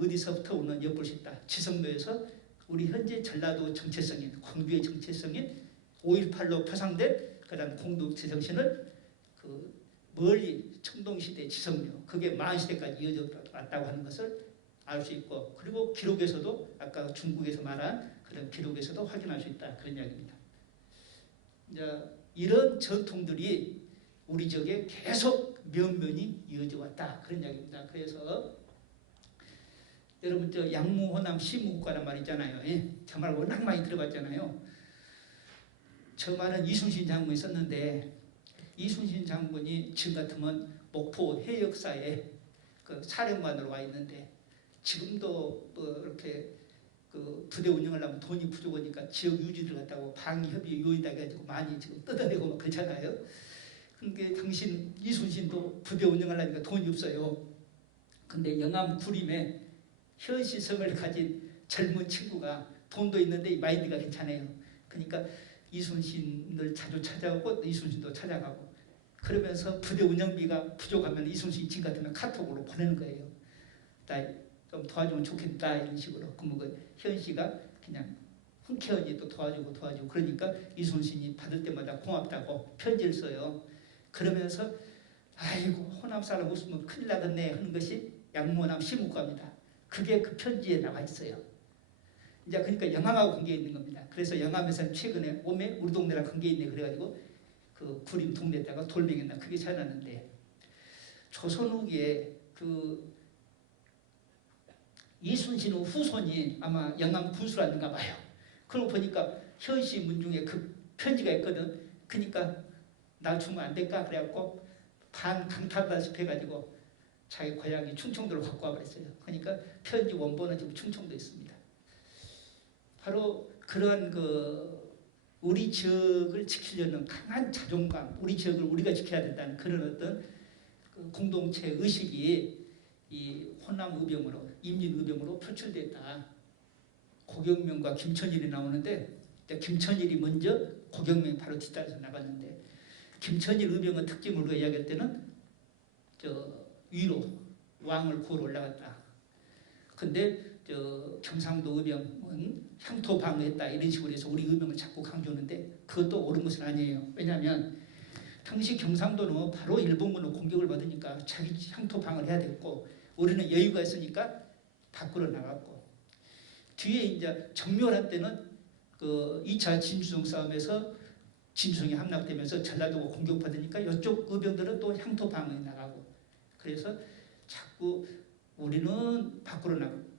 어디서부터 오는 엿볼 수 있다. 지성묘에서 우리 현재 전라도 정체성인, 광주의 정체성인 5.18로 표상된 그런 공동체 정신을 멀리 청동시대 지성묘, 그게 마한시대까지 이어져 왔다고 하는 것을 알 수 있고, 그리고 기록에서도 아까 중국에서 말한 그런 기록에서도 확인할 수 있다. 그런 이야기입니다. 이제 이런 전통들이 우리 지역에 계속 면면이 이어져 왔다. 그런 이야기입니다. 그래서 여러분 저 양무호남 시무국가란 말 있잖아요. 저 말 워낙 많이 들어봤잖아요. 저 말은 이순신 장군이 썼는데, 이순신 장군이 지금 같으면 목포 해역사에 사령관으로 와 있는데, 지금도 이렇게 부대 운영을 하면 돈이 부족하니까 지역 유지를 갖다고 방위협의 요인다 해가지고 많이 지금 뜯어내고 막 그렇잖아요. 그러니까 당신 이순신도 부대 운영을 하니까 돈이 없어요. 근데 영암 구림에 현시성을 가진 젊은 친구가 돈도 있는데 마인드가 괜찮아요. 그러니까 이순신을 자주 찾아오고 이순신도 찾아가고, 그러면서 부대 운영비가 부족하면 이순신 지금 같으면 카톡으로 보내는 거예요. 나 좀 도와주면 좋겠다 이런 식으로. 그러면 현씨가 그냥 흔쾌히 또 도와주고 그러니까 이순신이 받을 때마다 고맙다고 편지를 써요. 그러면서 아이고 호남 사람 없으면 큰일 나겠네 하는 것이 양무호남 시무과입니다. 그게 그 편지에 나와 있어요. 이제 그러니까 영암하고 관계 있는 겁니다. 그래서 영암에서는 최근에 오메 우리 동네랑 관계 있네 그래가지고 구림 동네에다가 돌멩이나 크게 찾아놨는데, 조선 후기에 이순신의 후손이 아마 영암 군수라는가 봐요. 그러고 보니까 현씨 문중에 그 편지가 있거든. 그러니까 날 주면 안 될까 그래갖고 반 강탈다시피 해가지고 자기 고향이 충청도로 갖고 와버렸어요. 그러니까 편지 원본은 지금 충청도에 있습니다. 바로 그런 우리 지역을 지키려는 강한 자존감, 우리 지역을 우리가 지켜야 된다는 그런 어떤 그 공동체 의식이 이 호남 의병으로 임진 의병으로 표출됐다. 고경명과 김천일이 나오는데 김천일이 먼저 고경명이 바로 뒤따라서 나갔는데 김천일 의병의 특징을 우리가 이야기할 때는 저 위로 왕을 구하러 올라갔다. 근데 저 경상도 의병은 향토 방어했다 이런 식으로 해서 우리 의병을 자꾸 강조하는데 그것도 옳은 것은 아니에요. 왜냐하면 당시 경상도는 바로 일본군의 공격을 받으니까 자기 향토 방어를 해야 됐고 우리는 여유가 있으니까 밖으로 나갔고 뒤에 이제 정묘할 때는 그 2차 진주성 싸움에서 진주성이 함락되면서 전라도가 공격받으니까 이쪽 의병들은 또 향토 방어에 나가고 그래서 자꾸 우리는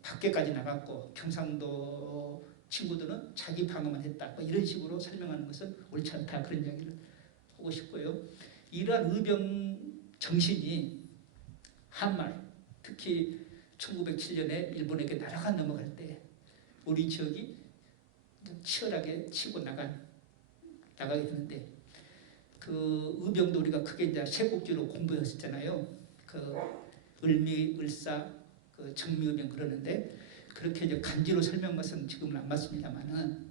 밖에까지 나갔고 경상도 친구들은 자기 방어만 했다. 뭐 이런 식으로 설명하는 것은 옳지 않다. 그런 이야기를 하고 싶고요. 이러한 의병 정신이 한말 특히 1907년에 일본에게 나라가 넘어갈 때 우리 지역이 치열하게 치고 나가게 되는데 그 의병도 우리가 크게 이제 쇄국지로 공부했었잖아요. 그 을미, 을사, 그 정미의병 그러는데 그렇게 이제 간지로 설명한 것은 지금은 안 맞습니다만은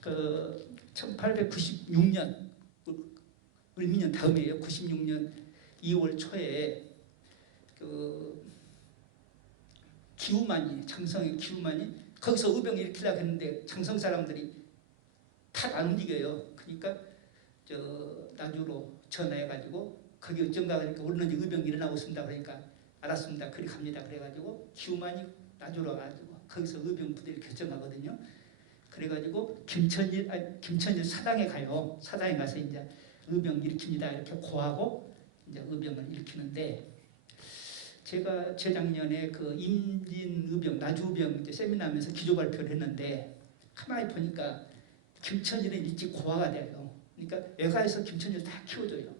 그 1896년 을미년 다음이에요. 96년 2월 초에 그 기우만이 장성의 기우만이 거기서 의병을 일으키려고 했는데 장성 사람들이 탁 안 움직여요. 그러니까 저 나주로 전화해가지고 거기 어쩐가 그러니까 우리는 이제 의병이 일어나고 있습니다. 그러니까 알았습니다. 그리 갑니다. 그래가지고 기우만이 나주로 와가지고 거기서 의병 부대를 결정하거든요. 그래가지고 김천일 사당에 가요. 사당에 가서 이제 의병 일으킵니다. 이렇게 고하고 이제 의병을 일으키는데 제가 재작년에 그 임진 의병, 나주 의병 이제 세미나하면서 기조 발표를 했는데 가만히 보니까 김천일은 일찍 고아가 돼요. 그러니까 외가에서 김천일 다 키워줘요.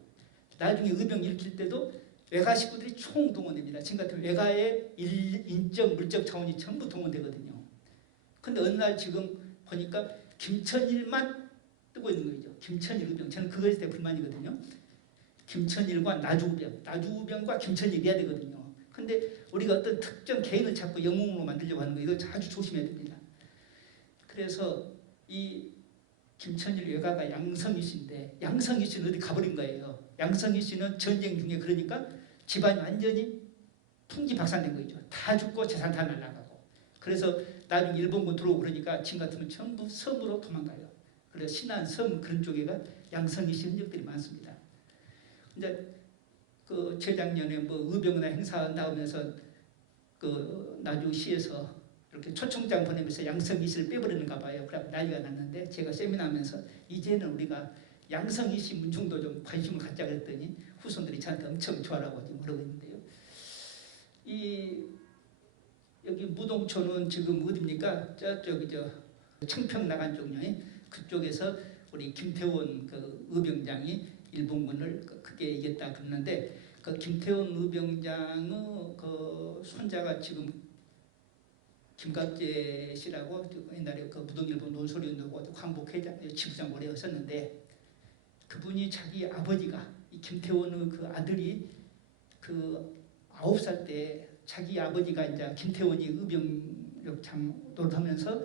나중에 의병 일으킬 때도 외가 식구들이 총동원됩니다. 지금 같은 외가의 인적, 물적 자원이 전부 동원되거든요. 근데 어느 날 지금 보니까 김천일만 뜨고 있는 거죠. 김천일 의병. 저는 그것에 대해 불만이거든요. 김천일과 나주의병, 나주의병과 김천일이어야 되거든요. 근데 우리가 어떤 특정 개인을 자꾸 영웅으로 만들려고 하는 거 이거 아주 조심해야 됩니다. 그래서 이 김천일 외가가 양성희 씨인데 양성희 씨는 어디 가버린 거예요. 양성희 씨는 전쟁 중에 그러니까 집안이 완전히 풍지박산된 거죠. 다 죽고 재산 다 날아가고. 그래서 나중에 일본군 들어오고 그러니까 지금 같으면 전부 섬으로 도망가요. 그래서 신안, 섬 그런 쪽에가 양성희 씨 흔적들이 많습니다. 이제 그 재작년에 뭐 의병이나 행사한다면서 그 나주시에서 이렇게 초청장 보내면서 양성희 씨를 빼버리는가 봐요. 그래 난리가 났는데 제가 세미나하면서 이제는 우리가 양성희 씨 문중도 좀 관심을 갖자 그랬더니 후손들이 저한테 엄청 좋아라고 지금 그러고 있는데요. 이 여기 무동초는 지금 어디입니까? 저쪽이 저 청평 나간 쪽요. 그쪽에서 우리 김태원 그 의병장이 일본군을 크게 이겼다 그러는데 그 김태원 의병장의 그 손자가 지금 김갑재 씨라고 옛날에 그 무동일보 논소리운동하고 광복회장 지부장 오래 하셨는데 그분이 자기 아버지가 이 김태원의 그 아들이 그 9살 때 자기 아버지가 이제 김태원이 의병력 장도를 하면서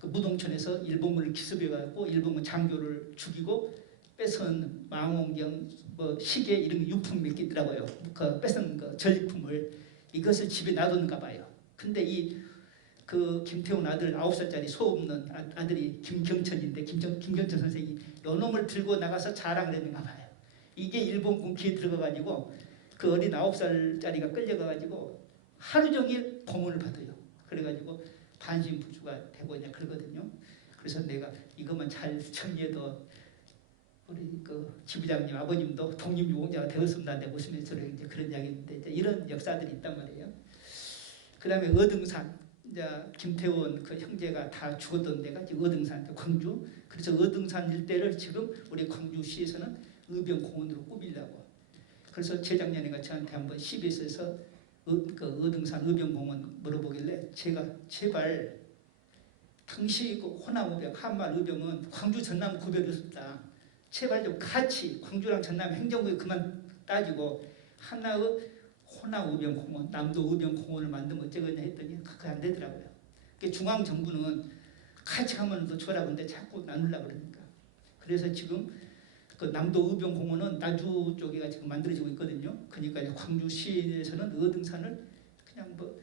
그 무동천에서 일본군을 기습해가지고 일본군 장교를 죽이고 뺏은 망원경, 뭐 시계 이런 유품 몇 개 있더라고요. 그 뺏은 그 전리품을 이것을 집에 놔뒀는가 봐요. 근데 그 김태훈 아들 9살짜리 소 없는 아들이 김경천인데 김경천 선생이 요 놈을 들고 나가서 자랑을 했는가 봐요. 이게 일본군 귀에 들어가가지고 그 어린 9살짜리가 끌려가가지고 하루 종일 고문을 받아요. 그래가지고 반신부주가 되고 이제 그러거든요. 그래서 내가 이것만 잘 정리해도 우리 그 지부장님 아버님도 독립유공자가 되었습니다. 내 보시면서 이제 그런 이야기인데 이제 이런 역사들이 있단 말이에요. 그 다음에 어등산. 이제 김태원 그 형제가 다 죽었던 데가 지금 어등산, 광주. 그래서 어등산 일대를 지금 우리 광주시에서는 의병공원으로 꾸미려고. 그래서 재작년에 저한테 한번 CBS에서 그 어등산 의병공원 물어보길래 제가 제발 당시 그 호남 의병, 한말 의병은 광주 전남 구별이 없다. 제발 좀 같이 광주랑 전남 행정구에 그만 따지고 하나의 호남의병공원, 남도의병공원을 만들면 어쩌겠냐 했더니 그게 안 되더라고요. 중앙정부는 같이 하면 더 좋으라고 하는데 자꾸 나누려고 그러니까. 그래서 지금 그 남도의병공원은 나주 쪽에 지금 만들어지고 있거든요. 그러니까 광주시에서는 어등산을 그냥 뭐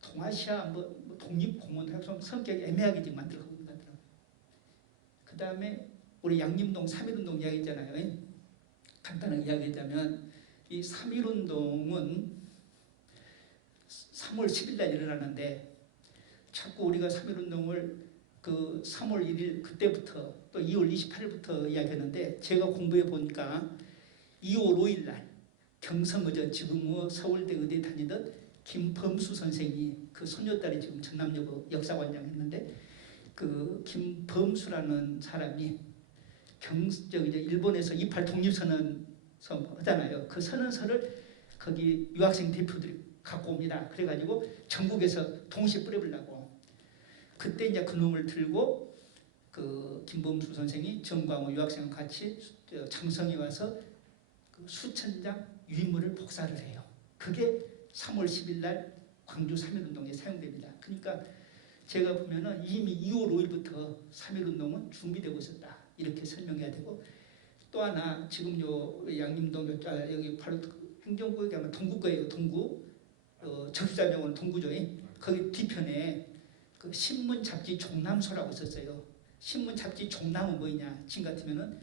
동아시아 뭐 독립공원으로 좀 성격이 애매하게 지금 만들어가고 있더라고요. 그 다음에 우리 양림동 3.1운동 이야기 있잖아요. 간단하게 이야기하자면 이 3.1운동은 3월 10일 날 일어나는데 자꾸 우리가 3.1운동을 그 3월 1일 그때부터 또 2월 28일부터 이야기했는데 제가 공부해 보니까 2월 5일 날 경성의전 지금 서울대 의대 다니던 김범수 선생이 그 손녀딸이 지금 전남여고 역사관장 했는데 그 김범수라는 사람이 일본에서 28 독립선언 하잖아요. 그 선언서를 거기 유학생 대표들이 갖고 옵니다. 그래가지고 전국에서 동시에 뿌려보려고 그때 이제 그 놈을 들고 그 김범수 선생이 정광호 유학생과 같이 장성에 와서 그 수천 장 유인물을 복사를 해요. 그게 3월 10일 날 광주 3.1운동에 사용됩니다. 그러니까 제가 보면은 이미 2월 5일부터 3.1운동은 준비되고 있었다. 이렇게 설명해야 되고 또 하나 지금 요 양림동 여기 바로 행정구역이 아마 동구거예요. 동구 적수자병원 동구죠. 거기 뒤편에 그 신문 잡지 종남소라고 있었어요. 신문 잡지 종남은 뭐냐? 지금 같으면은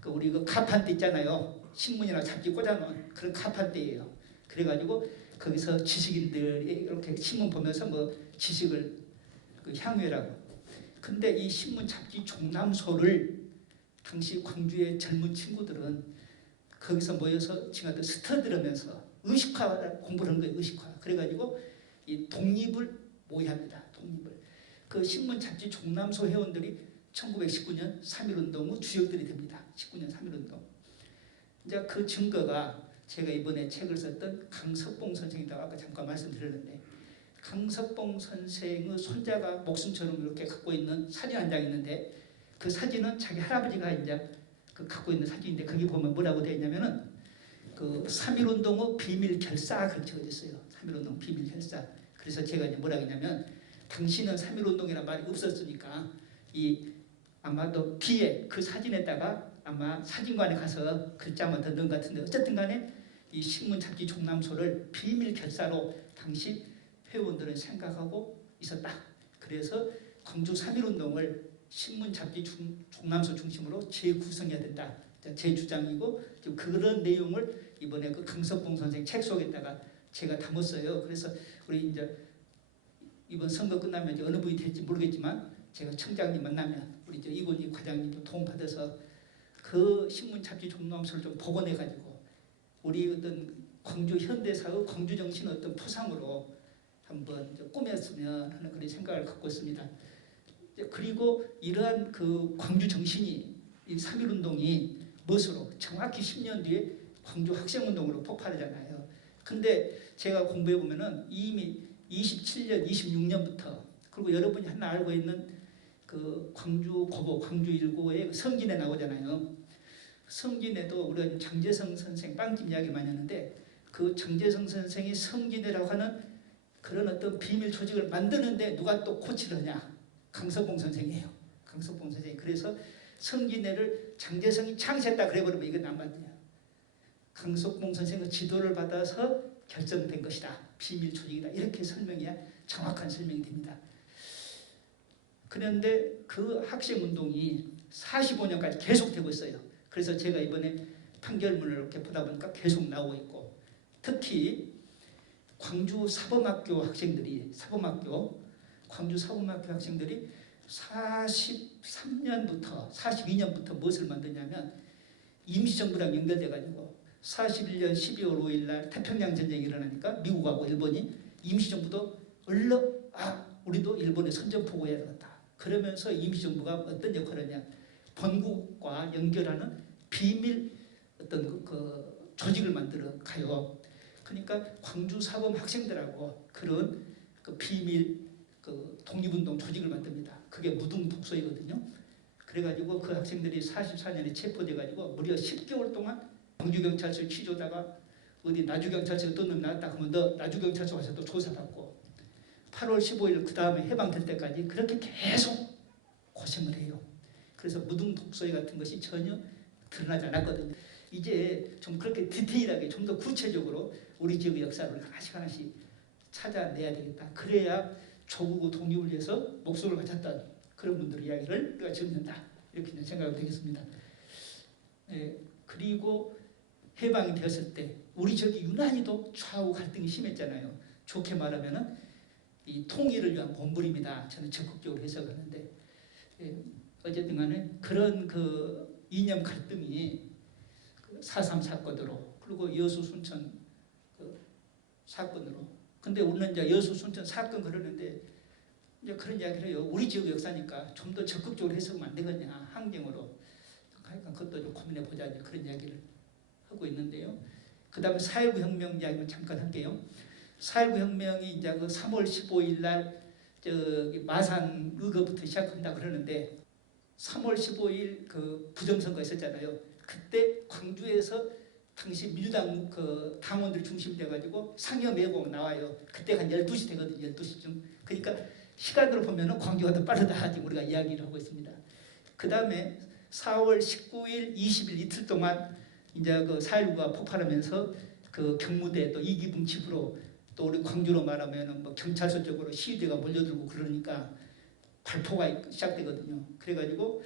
그 우리 그 가판대 있잖아요. 신문이나 잡지 꽂아놓은 그런 가판대예요. 그래가지고 거기서 지식인들이 이렇게 신문 보면서 뭐 지식을 그 향유라고. 근데 이 신문 잡지 종남소를 당시 광주의 젊은 친구들은 거기서 모여서 지금 스터들으면서 의식화 공부를 한 거예요. 의식화. 그래가지고 이 독립을 모의합니다. 독립을. 그 신문 잡지 종남소 회원들이 1919년 3.1운동 후 주역들이 됩니다. 19년 3.1운동. 이제 그 증거가 제가 이번에 책을 썼던 강석봉 선생이라고 아까 잠깐 말씀드렸는데 강석봉 선생의 손자가 목숨처럼 이렇게 갖고 있는 사진 한 장 있는데 그 사진은 자기 할아버지가 이제 그 갖고 있는 사진인데 거기 보면 뭐라고 되어 있냐면은 그 3.1운동 후 비밀 결사가 그렇게 적어졌어요. 3.1운동 비밀 결사. 그래서 제가 이제 뭐라고 했냐면 당신은 3.1운동이라는 말이 없었으니까 이 아마도 뒤에 그 사진에다가 아마 사진관에 가서 글자만 더 넣은 것 같은데 어쨌든 간에 이 신문 잡지 종남소를 비밀 결사로 당시 회원들은 생각하고 있었다. 그래서 광주 3.1운동을 신문 잡지 종남소 중심으로 재구성해야 된다. 제 주장이고 그런 내용을 이번에 그 강석봉 선생 책 속에다가 제가 담았어요. 그래서 우리 이제 이번 선거 끝나면 이제 어느 분이 될지 모르겠지만 제가 청장님 만나면 우리 이제 이건희 과장님도 도움 받아서 그 신문 잡지 종남소를 좀 복원해가지고 우리 어떤 광주 현대사의 광주 정신 어떤 토상으로 한번 꾸몄으면 하는 그런 생각을 갖고 있습니다. 그리고 이러한 그 광주 정신이 이 3.1운동이 무엇으로 정확히 10년 뒤에 광주 학생운동으로 폭발하잖아요. 근데 제가 공부해 보면은 이미 27년, 26년부터 그리고 여러분이 하나 알고 있는 그 광주 고보, 광주 1고의 성진에 나오잖아요. 성진에도 우리가 장제성 선생 빵집 이야기 많이 하는데 그 장제성 선생이 성진이라고 하는 그런 어떤 비밀 조직을 만드는데 누가 또 코치를 하냐? 강석봉 선생이에요. 강석봉 선생이. 그래서 성진회를 장제성이 창시했다 그래버리면 이건 안 맞냐. 강석봉 선생의 지도를 받아서 결정된 것이다. 비밀 조직이다. 이렇게 설명해야 정확한 설명이 됩니다. 그런데 그 학생운동이 45년까지 계속되고 있어요. 그래서 제가 이번에 판결문을 이렇게 보다 보니까 계속 나오고 있고 특히 광주 사범학교 학생들이 광주 사범학교 학생들이 42년부터 무엇을 만드냐면 임시정부랑 연결돼가지고 41년 12월 5일 날 태평양 전쟁이 일어나니까 미국하고 일본이 임시정부도 우리도 일본에 선전포고해야 되겠다. 그러면서 임시정부가 어떤 역할을 하냐 본국과 연결하는 비밀 어떤 그 조직을 만들어 가요. 그러니까 광주 사범 학생들하고 그런 그 비밀 그 독립운동 조직을 만듭니다. 그게 무등독소이거든요. 그래가지고 그 학생들이 44년에 체포돼가지고 무려 10개월 동안 광주경찰서에 취조다가 어디 나주경찰서에 어떤 놈이 나왔다 하면 너 나주경찰서 가서 또 조사받고 8월 15일 그 다음에 해방될 때까지 그렇게 계속 고생을 해요. 그래서 무등독서회 같은 것이 전혀 드러나지 않았거든요. 이제 좀 그렇게 디테일하게 좀 더 구체적으로 우리 지역의 역사를 하나씩 찾아내야 되겠다. 그래야 조국의 독립을 위해서 목숨을 바쳤던 그런 분들의 이야기를 우리가 적는다. 이렇게 생각이 되겠습니다. 그리고 해방이 되었을 때 우리 지역이 유난히도 좌우 갈등이 심했잖아요. 좋게 말하면은 이 통일을 위한 몸부림이다. 저는 적극적으로 해석하는데 어쨌든 간에 그런 그 이념 갈등이 4.3 사건으로 그리고 여수 순천 그 사건으로 근데 우리는 이제 여수 순천 사건 그러는데 이제 그런 이야기를 해요. 우리 지역 역사니까 좀 더 적극적으로 해석하면 안 되겠냐 항쟁으로 그러니까 그것도 좀 고민해 보자 이제 그런 이야기를 하고 있는데요. 그 다음에 4.19 혁명 이야기만 잠깐 할게요. 4.19 혁명이 이제 그 3월 15일 날 저기 마산 의거부터 시작한다 그러는데 3월 15일 그 부정선거 있었잖아요. 그때 광주에서 당시 민주당 그 당원들 중심돼 가지고 상여 매공 나와요. 그때 한 12시 되거든요. 12시쯤. 그러니까 시간으로 보면은 광주가 더 빠르다 지금 우리가 이야기를 하고 있습니다. 그 다음에 4월 19일, 20일 이틀 동안 이제 그 4.19가 폭발하면서 그 경무대 또 이기붕 집으로 또 우리 광주로 말하면은 뭐 경찰서 쪽으로 시위대가 몰려들고 그러니까 발포가 시작되거든요. 그래가지고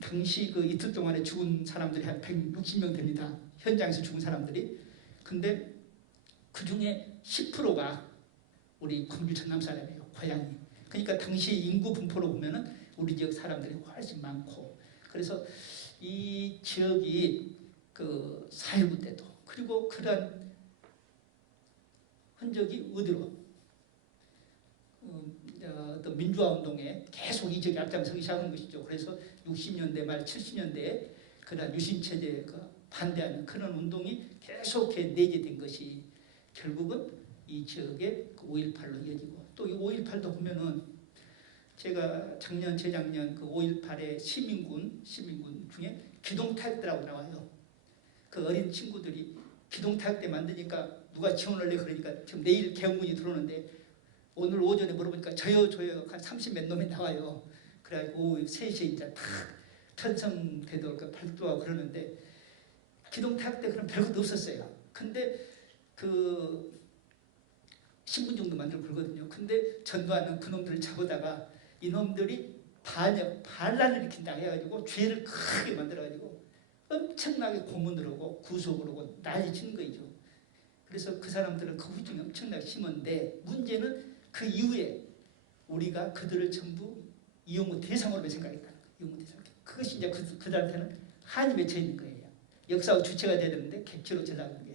당시 그 이틀 동안에 죽은 사람들이 한 160명 됩니다. 현장에서 죽은 사람들이. 근데 그 중에 10%가 우리 광주 전남 사람이에요. 고향이. 그러니까 당시 인구 분포로 보면은 우리 지역 사람들이 훨씬 많고. 그래서 이 지역이 그 4.19 때도 그리고 그런 흔적이 어디로 어떤 민주화 운동에 계속 이 지역이 앞장서기 시작한 것이죠. 그래서 60년대 말 70년대에 그런 유신체제에 반대하는 그런 운동이 계속 내재된 것이 결국은 이 지역의 5.18로 이어지고 또 이 5.18도 보면은 제가 작년 재작년 그 5.18의 시민군 중에 기동타격대라고 나와요. 그 어린 친구들이 기동타격대 만드니까 누가 지원을 해 그러니까 지금 내일 개헌군이 들어오는데 오늘 오전에 물어보니까 저요 한 30몇 놈이 나와요. 그래가지고 오후 3시에 이제 다 편성되도록 발도하고 그러는데 기동타격대 그럼 별것도 없었어요. 근데 그 신분 정도 만들고 그러거든요. 근데 전두환은 그놈들을 잡아다가 이놈들이 반란을 일으킨다 해가지고 죄를 크게 만들어가지고 엄청나게 고문을 하고 구속을 하고 난리 치는 거죠. 그래서 그 사람들은 그 후유증이 엄청나게 심한데 문제는 그 이후에 우리가 그들을 전부 이용우 대상으로 생각했다. 이용우 대상. 그것이 이제 그들한테는 한이 맺혀 있는 거예요. 역사의 주체가 돼야 되는데 객체로 전락한 게.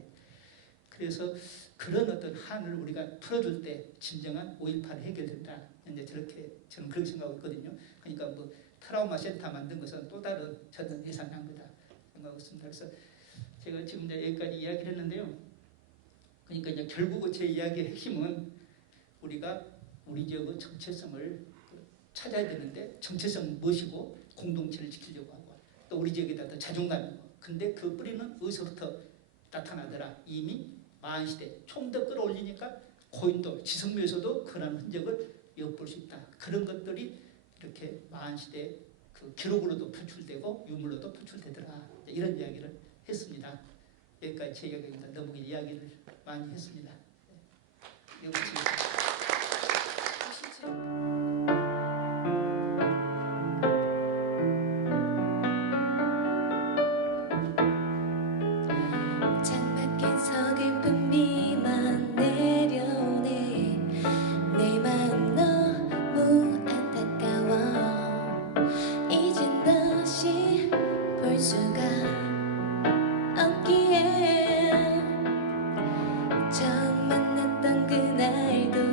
그래서 그런 어떤 한을 우리가 풀어줄 때 진정한 5.18이 해결된다. 이제 저렇게 저는 그렇게 생각하고 있거든요. 그러니까 뭐 트라우마 센터 만든 것은 또 다른 저는 예산한 거다 생각하고 있습니다. 그래서 제가 지금 이제 여기까지 이야기를 했는데요. 그러니까 이제 결국 제 이야기의 핵심은 우리가 우리 지역의 정체성을 찾아야 되는데 정체성은 무엇이고 공동체를 지키려고 하고 또 우리 지역에다 더 자존감이 있고 근데 그 뿌리는 어디서부터 나타나더라. 이미 마한시대 좀 더 끌어올리니까 고인돌 지성묘에서도 그런 흔적을 엿볼 수 있다. 그런 것들이 이렇게 마한시대 그 기록으로도 표출되고 유물로도 표출되더라. 이런 이야기를 했습니다. 여기까지 제 이야기입니다. 너무 이야기를 많이 했습니다. 여기까지. 창밖에 서글픈 비만 내려오네. 내 마음 너무 안타까워. 이젠 다시 볼 수가 없기에 처음 만났던 그날도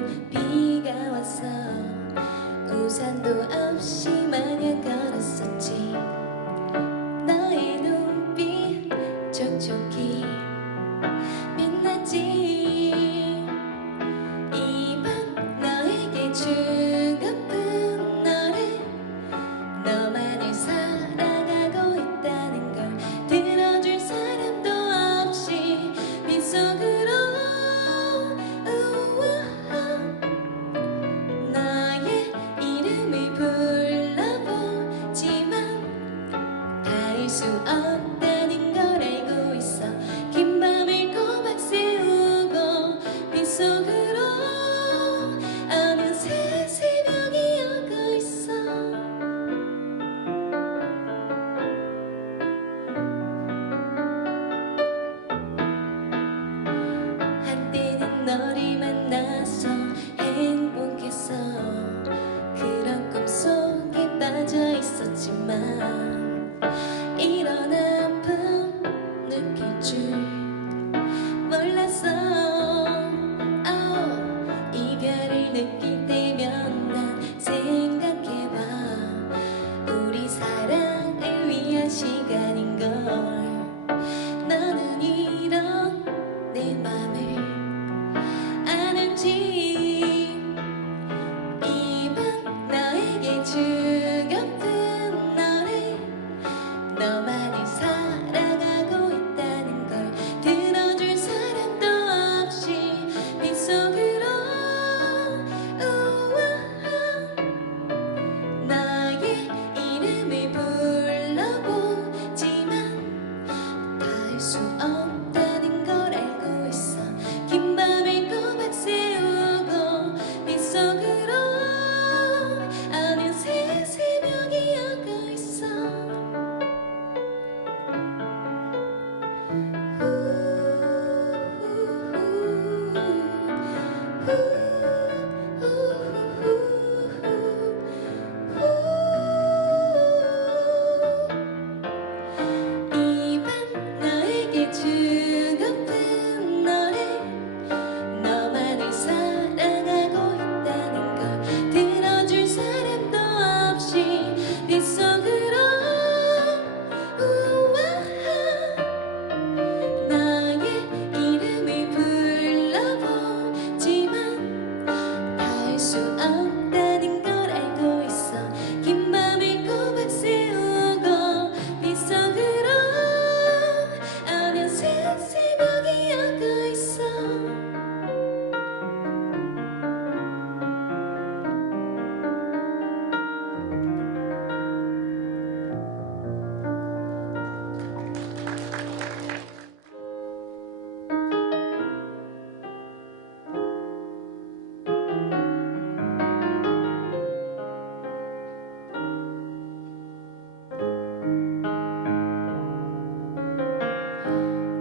빗속으로 어느새 새벽이 오고 있어. 한때는 너를 만나서 행복했어. 그런 꿈속에 빠져 있었지만 이런 아픔 느낄 줄 몰랐어. 이별을 느낄 때면 난 생각해봐. 우리 사랑을 위한 시간인걸. 너는 이런 내 맘을 아는지. 이밤 너에게 주고픈 너를, 너만을 사랑하고 있다는 걸 들어줄 사람도 없이 빗속으로 우와 나의 이름을 불러보지만 닿을 수 없다는 걸 알고 있어. 긴 밤을 꼬박 세우고 빗속으로 어느새 새벽이 오고 있어. 이밤 너에게 주고픈 너를, 너만을 사랑하고 있다는 걸 들어줄 사람도 없이 빗속으로 우와 나의 이름을 불러보지만 닿을 수 없다는 걸 알고 있어. 긴 밤을 꼬박 세우고 빗속으로 어느새 새벽이 오고 있어.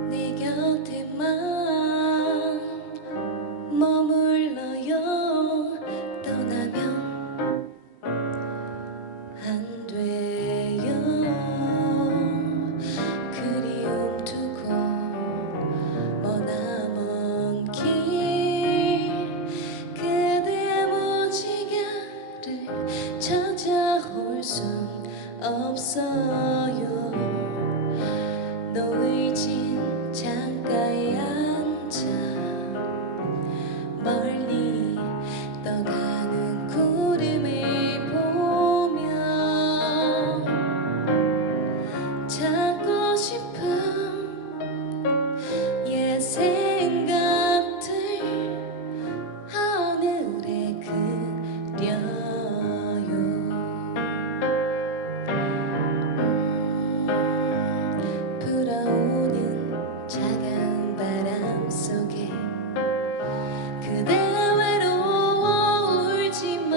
내 곁에만 머물러요. 떠나면 안 돼요. 그리움 두고 머나먼 길 그대의 무지개를 찾아올 순 없어요. 노을진 창가에 앉아 멀리 떠가는 구름을 보며 찾고 싶은 옛 생각들 하늘에 그려요. 불어오는 차가운 바람 속에 그대 외로워 울지마.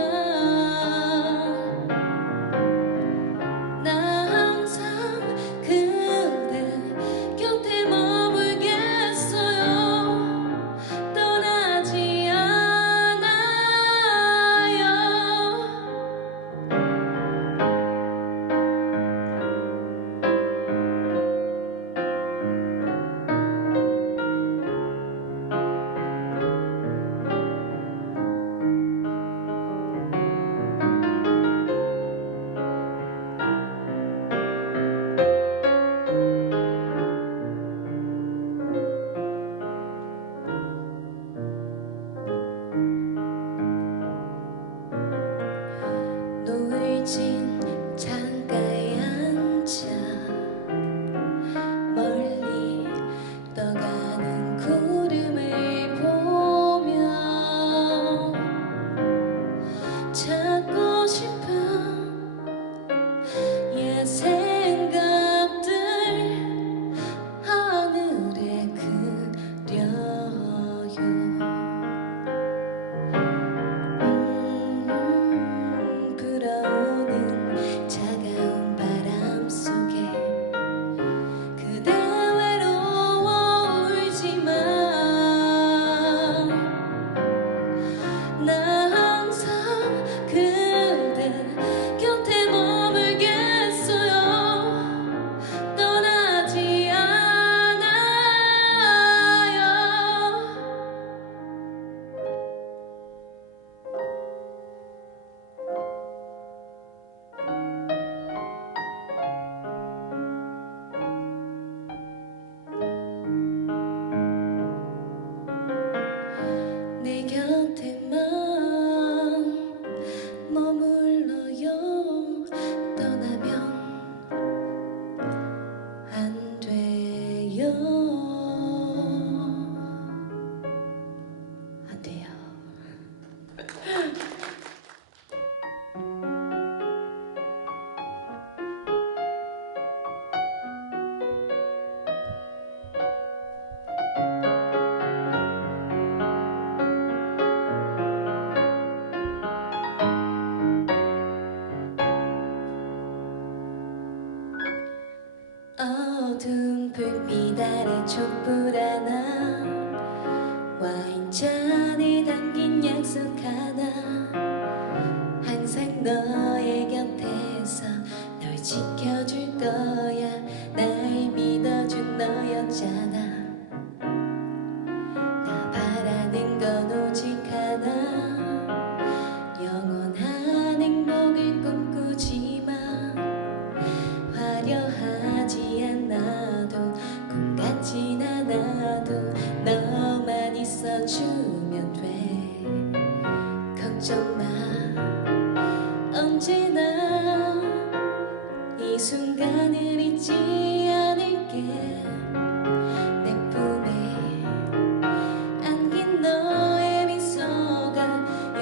나 항상 그대 곁에 머물겠어요. 떠나지 않아요. 돼요. 어두운 불빛 아래 촛불 하나 와인잔에 담긴 약속 하나 항상 너의 곁에서 널 지켜줄 거야 날 믿어준 너였잖아 나 바라는 건 오직 하나 영원한 행복을 꿈꾸지만 화려하지 않아도 꿈 같진 않아도 너만 있어주면 돼 걱정 마 언제나 이 순간을 잊지 않을게 내 품에 안긴 너의 미소가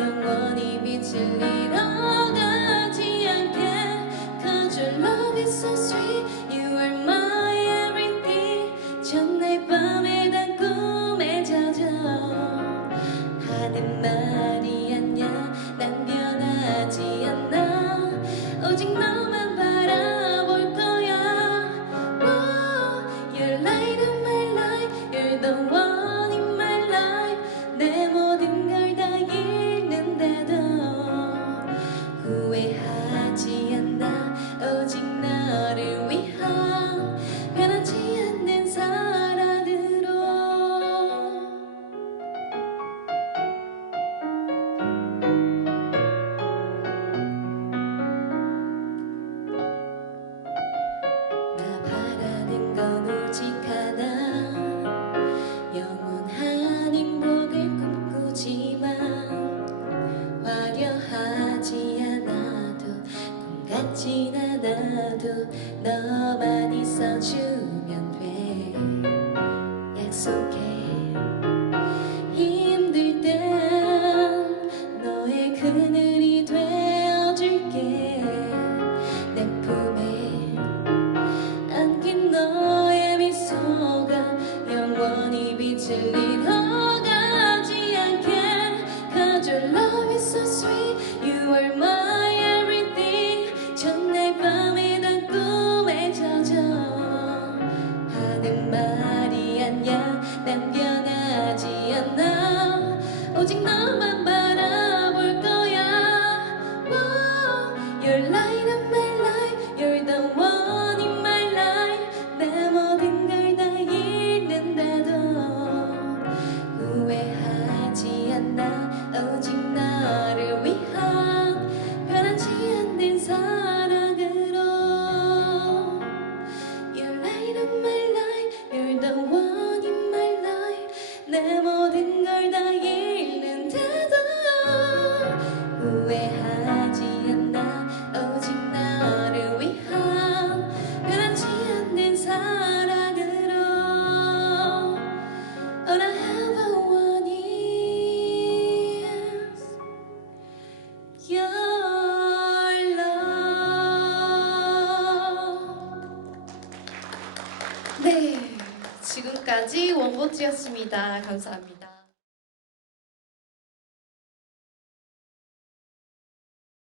영원히 빛을 잃어가지 않게 Cause your love is so sweet You are my everything 전날 밤에 단 꿈에 젖어 하는 말이 아냐 난 변하지 않아 오직 너만 바라볼 거야 Whoa, You're light of my life You're the one in my life 내 모든 걸 다 잃는데도 후회하지 않아 오직 너를 위한 변하지 않는 사랑으로 나 바라는 건 오직 하나 영원한 행복을 꿈꾸지만 화려하지 않아도 꿈 같진 않아도 너만 있어주면 돼 약속해 힘들 땐 너의 그늘이 되어줄게 내 품에 안긴 너의 미소가 영원히 빛을 잃어가지 않게 Cause your love is so sweet You are my everything 전날 밤에 단 꿈에 젖어 하는 말이 아냐 난 변하지 않아 오직 너만 바라볼 거야 Whoa, You're light of my life You're the one in my life 내 모든 걸 다 잃는데도 후회하지 않아 오직 너를 위한 변하지 않는 사랑으로 You're light of my life You're the one in my life 내 모든 걸 다 잃는데도 후회하지 않아 오직 너를 위한 변하지 않는 사랑으로 All I ever want is your love. 네, 지금까지 원고지였습니다. 감사합니다.